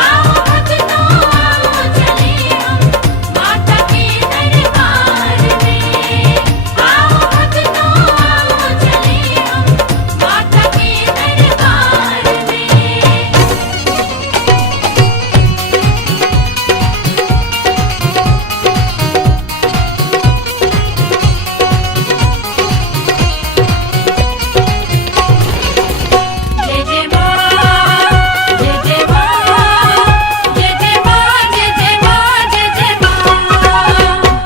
आओ भक्तों आओ चले हम माता के दरबार में। आओ भक्तों आओ चले हम माता के दरबार में। जय जय माँ, जय जय माँ, जय जय माँ, जय जय माँ, जय जय माँ।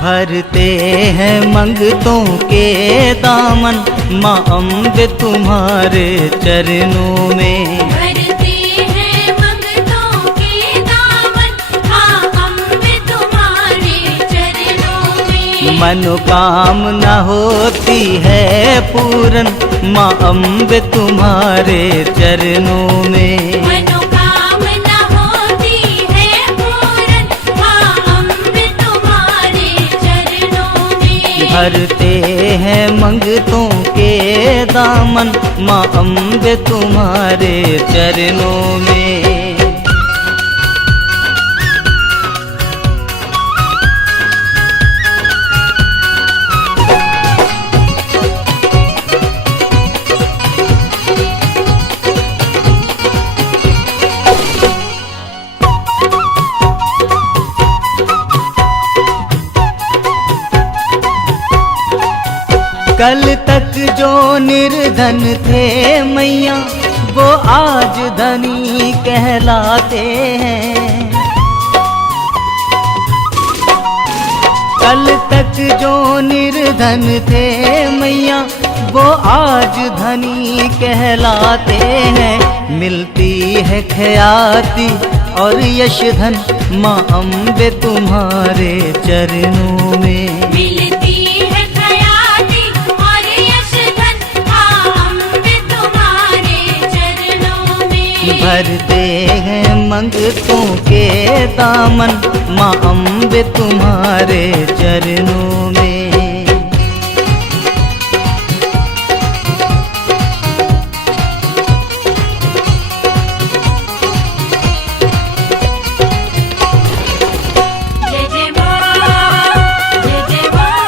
भरते हैं मंगतों के दामन माँ अम्बे तुम्हारे चरणों में। भरते हैं मंगतों के दामन माँ अम्बे तुम्हारे चरणों में। मनोकामना होती है पूरन माँ अम्बे तुम्हारे चरणों में। मनोकामना होती है पूरन माँ अम्बे तुम्हारे चरणों में। भरते हैं मंगतों के दामन माँ अम्बे तुम्हारे चरणों में। कल तक जो निर्धन थे मैया वो आज धनी कहलाते हैं। कल तक जो निर्धन थे मैया वो आज धनी कहलाते हैं। मिलती है ख्याति और यश धन माँ अम्बे तुम्हारे चरणों में। मिलती है ख्याति और यश धन माँ अम्बे तुम्हारे चरणों में। भरते हैं मंगतों के दामन माँ अम्बे तुम्हारे चरणों में। जय जय माँ, जय जय माँ,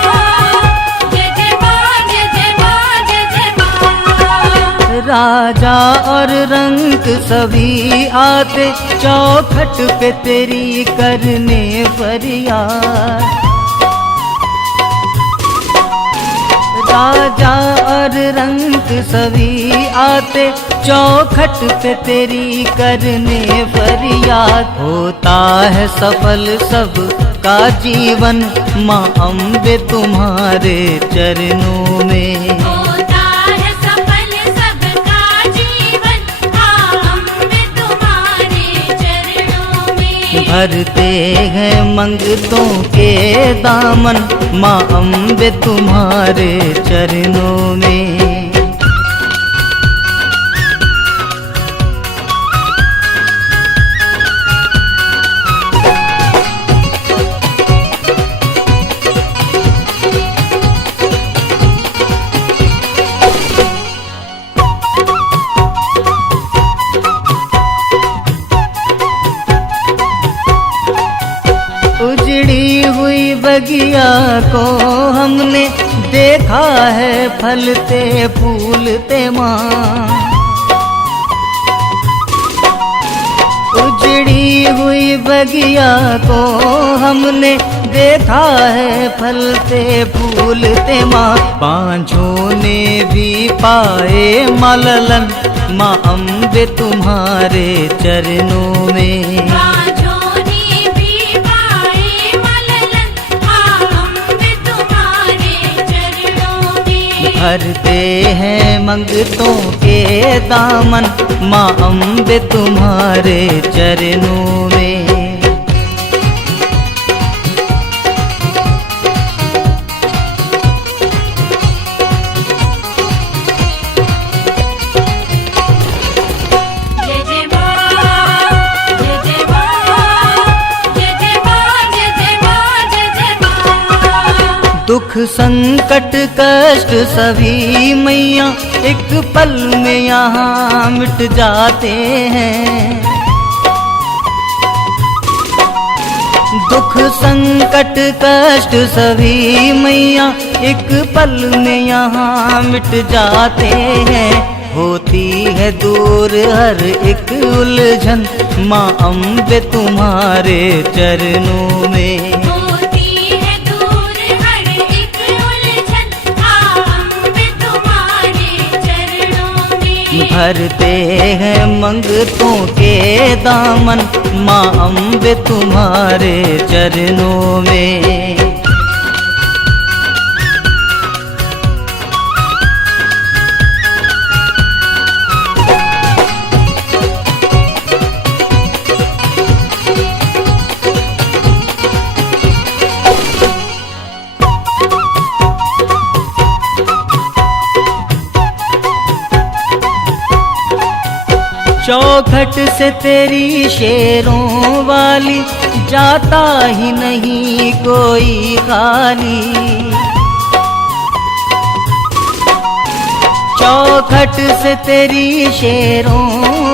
जय जय माँ, जय जय माँ, जय जय माँ। राजा और रंग सभी आते चौखट पे तेरी करने फरियाद। राजा और रंग सभी आते चौखट पे तेरी करने फरियाद। होता है सफल सब का जीवन माँ अम्बे तुम्हारे चरणों में। होता है सफल सबका जीवन माँ अम्बे तुम्हारे चरणों में। भरते हैं मंगतों के दामन माँ अम्बे तुम्हारे चरणों में। उजड़ी हुई बगिया को हमने देखा है फलते फूलते माँ। हुई बगिया को हमने देखा है फलते फूलते माँ। बांझों ने भी पाए माँ ललन, माँ अम्बे तुम्हारे चरणों में। बांझों ने भी पाए माँ ललन, माँ अम्बे तुम्हारे चरणों में। भरते हैं मंगतों के दामन, माँ अम्बे तुम्हारे चरणों में। जय जय माँ, जय जय माँ, जय जय माँ, जय जय माँ, जय जय माँ। दुख संकट कष्ट सभी मैया एक पल में यहाँ मिट जाते हैं। दुख संकट कष्ट सभी मैया एक पल में यहाँ मिट जाते हैं। होती है दूर हर एक उलझन, माँ अम्बे तुम्हारे चरणों में। होती है दूर हर एक उलझन, माँ अम्बे तुम्हारे चरणों में। भरते हैं मंगतों के दामन, माँ अम्बे तुम्हारे चरणों में। चौखट से तेरी शेरों वाली जाता ही नहीं कोई खाली। चौखट से तेरी शेरों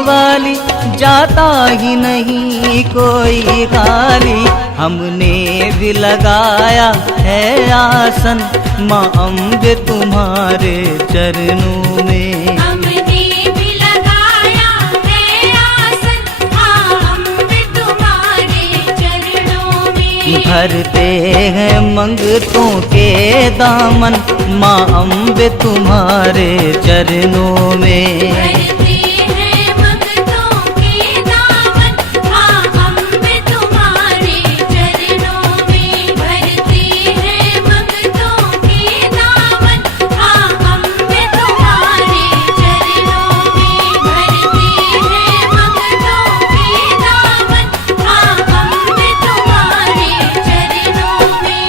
वाली जाता ही नहीं कोई खाली। हमने भी लगाया है आसन, माँ अम्बे तुम्हारे चरणों में। हमने भी लगाया है आसन, माँ अम्बे तुम्हारे चरणों में। भरते हैं मंगतों के दामन, माँ अम्बे तुम्हारे चरणों में। भरते हैं मंगतों के दामन, माँ अम्बे तुम्हारे चरणों में। भरते हैं मंगतों के दामन, माँ अम्बे तुम्हारे चरणों में। भरते हैं मंगतों के दामन, माँ अम्बे तुम्हारे चरणों में।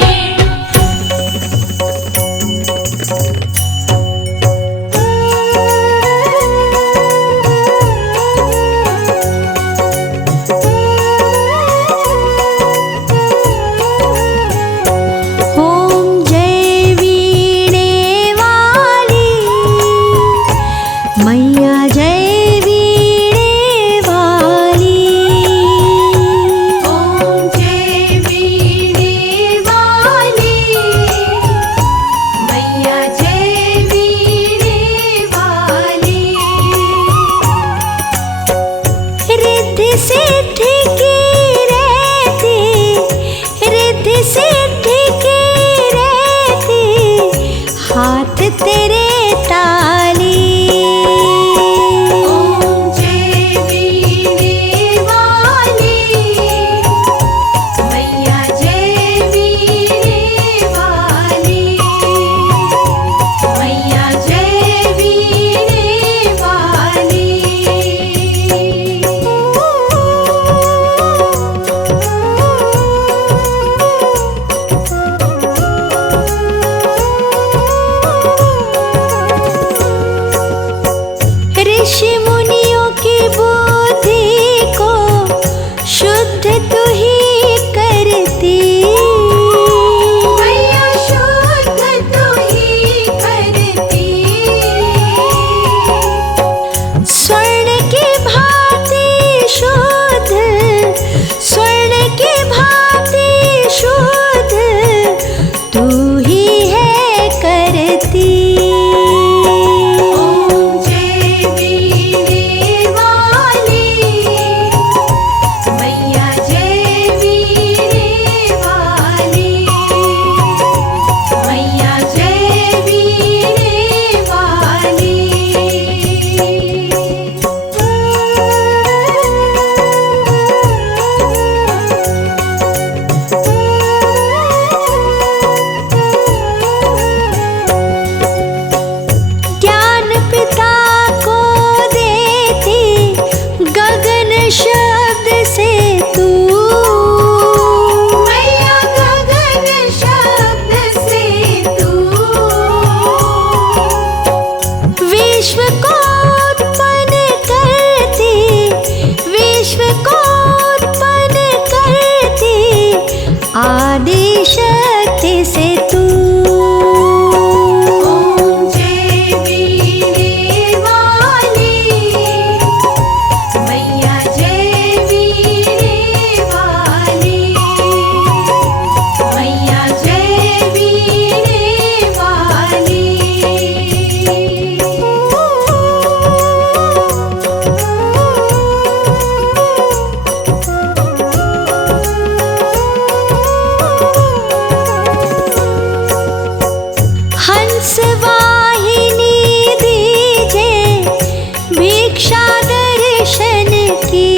दर्शन की,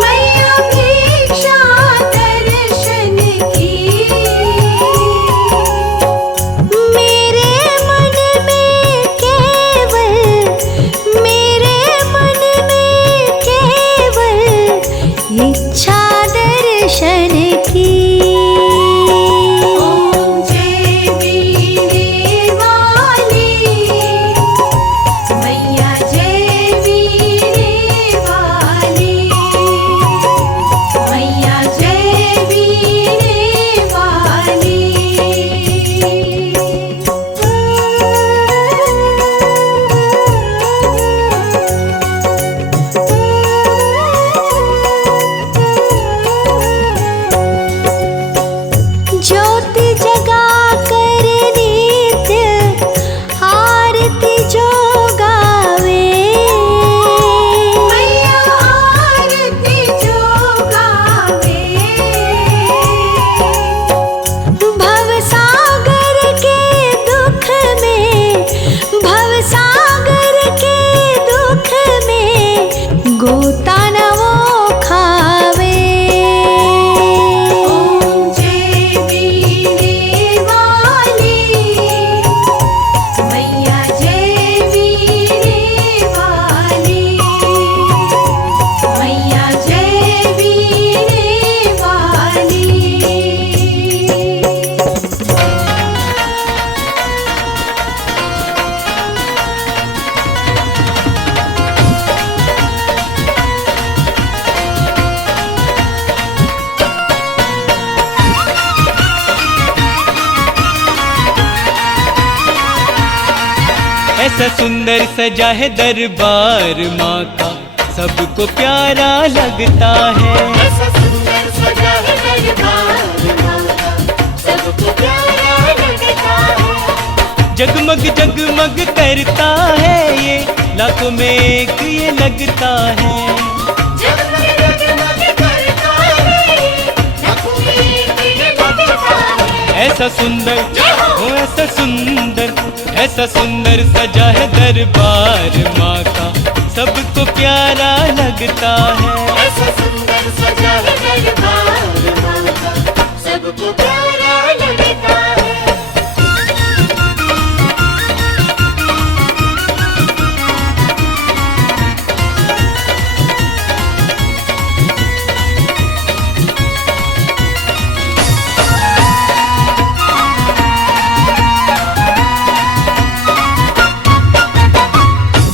मैया भिक्षा दर्शन की। मेरे मन में केवल, मेरे मन में केवल इच्छा दर्शन की। ओम जय वीणे वाली मैया, जय वीणे वाली मैया, जय वीणे वाली। ज्योति जगा कर नित्य आरती जो गावे, मैया आरती जो गावे। भवसागर के दुख में, भवसागर के दुख में गोता न वो खावे। ओम जय वीणे वाली मैया, जय वीणे वाली मैया, जय वीणे वाली। ऐसा सुंदर सजा है दरबार माँ का, सबको प्यारा लगता है। ऐसा सुंदर सजा है दरबार माता, सबको प्यारा लगता है। जगमग जगमग करता है ये, लाखों में एक ये लगता है। जगमग जगमग करता है, लाखों में एक ये लगता है। ऐसा सुंदर, ओ ऐसा सुंदर, ऐसा सुंदर सजा है दरबार माँ का, सबको प्यारा लगता है। ऐसा सुंदर सजा है दरबार माता, सबको प्यारा लगता है।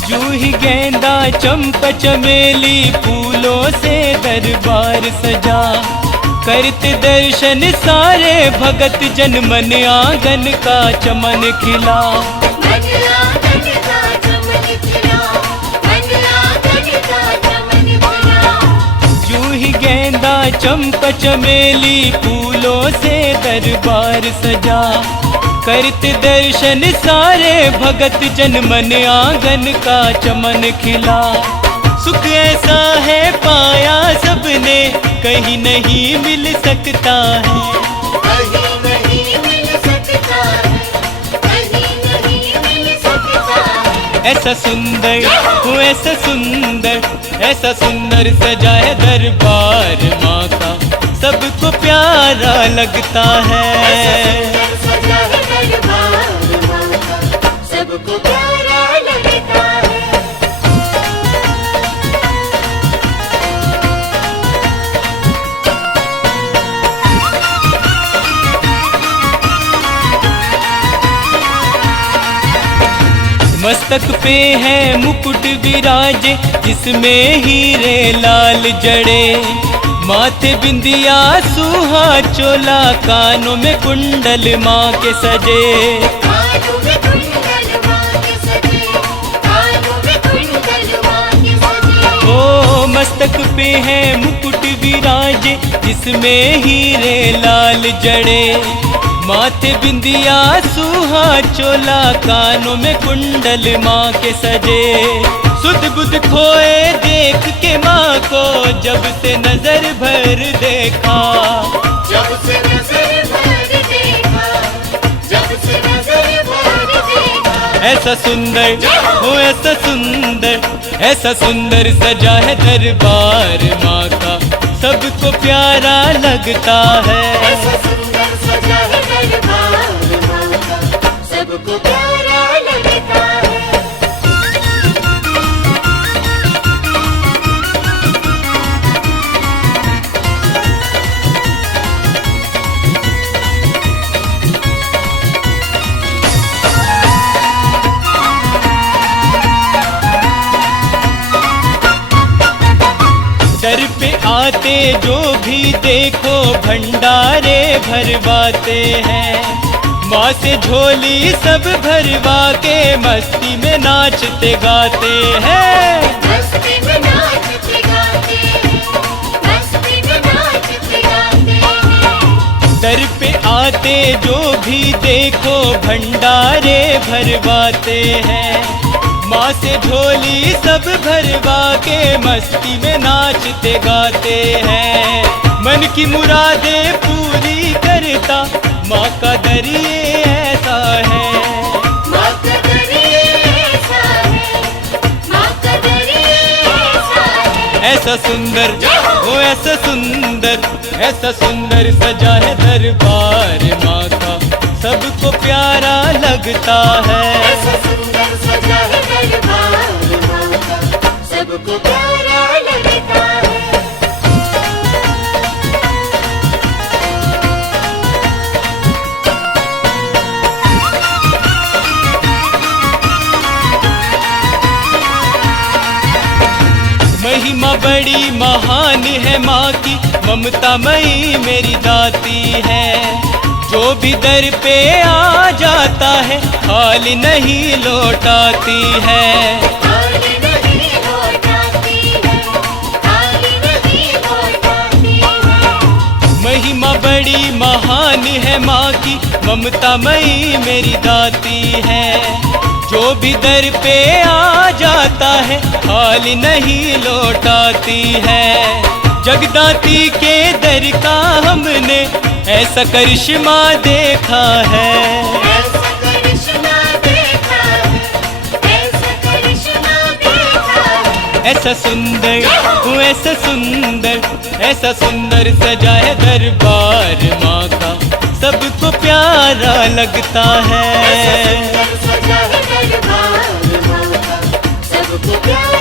जूही गेंदा चंपा चमेली फूलों से दरबार सजा, करते दर्शन सारे भगत जन, मन आंगन का चमन खिला। मन आंगन का चमन खिला, मन आंगन का चमन खिला। जूही गेंदा चंपा चमेली फूलों से दरबार सजा, करते दर्शन सारे भगत जन, मन आंगन का चमन खिला। सुख ऐसा है पाया सबने, कहीं नहीं मिल सकता है। कहीं नहीं मिल सकता है, कहीं नहीं मिल सकता है। ऐसा सुंदर, वो ऐसा सुंदर, ऐसा सुंदर सजा है दरबार माँ का, सबको प्यारा लगता है। सुंदर सजा है दरबार माता, सबको प्यारा लगता है। मस्तक पे है मुकुट विराजे, जिसमें हीरे लाल जड़े, माथे बिंदिया सुहा चोला, कानों में कुंडल माँ के सजे। कानों में कुंडल माँ के सजे, कानों में कुंडल माँ के सजे। ओ मस्तक पे है मुकुट विराजे, जिसमें हीरे लाल जड़े, माथे बिंदिया सुहा चोला, कानों में कुंडल माँ के सजे। सुध बुध खोए देख के माँ को, जब से नजर भर देखा, जब से नजर भर देखा, जब से नजर भर देखा। ऐसा सुंदर हो ऐसा सुंदर सजा है दरबार माँ का, सबको प्यारा लगता है। ऐसा सुंदर सजा है दरबार माँ का, सबको प्यारा लगता है। दर पे आते जो भी देखो भंडारे भरवाते हैं। माँ से झोली सब भरवा के मस्ती में नाचते गाते हैं। मस्ती में नाचते गाते हैं, मस्ती में नाचते गाते हैं। दर पे आते जो भी देखो भंडारे भरवाते हैं। माँ से झोली सब भरवा के मस्ती में नाचते गाते हैं। मन की मुरादें पूरी करता माँ का दर ये ऐसा है। माँ का दर ये ऐसा है, माँ का दर ये ऐसा है। ऐसा सुंदर ऐसा सुंदर सजा है दरबार माँ का, सबको प्यारा लगता है। ऐसा सुंदर सजा है दरबार माँ का, सबको प्यारा लगता है। महिमा बड़ी महान है माँ की, ममता मई मेरी दाती है। जो भी दर पे आ जाता है खाली नहीं लौटाती है। खाली नहीं लौटाती है, खाली नहीं लौटाती है। महिमा बड़ी महान है माँ की, ममता मई मेरी दाती है। जो भी दर पे आ जाता है खाली नहीं लौटाती है। जगदाती के दर का हमने ऐसा करिश्मा देखा है। ऐसा करिश्मा देखा है, ऐसा करिश्मा देखा है। ऐसा सुंदर सजा है दरबार माँ का, सबको प्यारा लगता है। ऐसा सुंदर सजा है दरबार माँ का, सबको प्यारा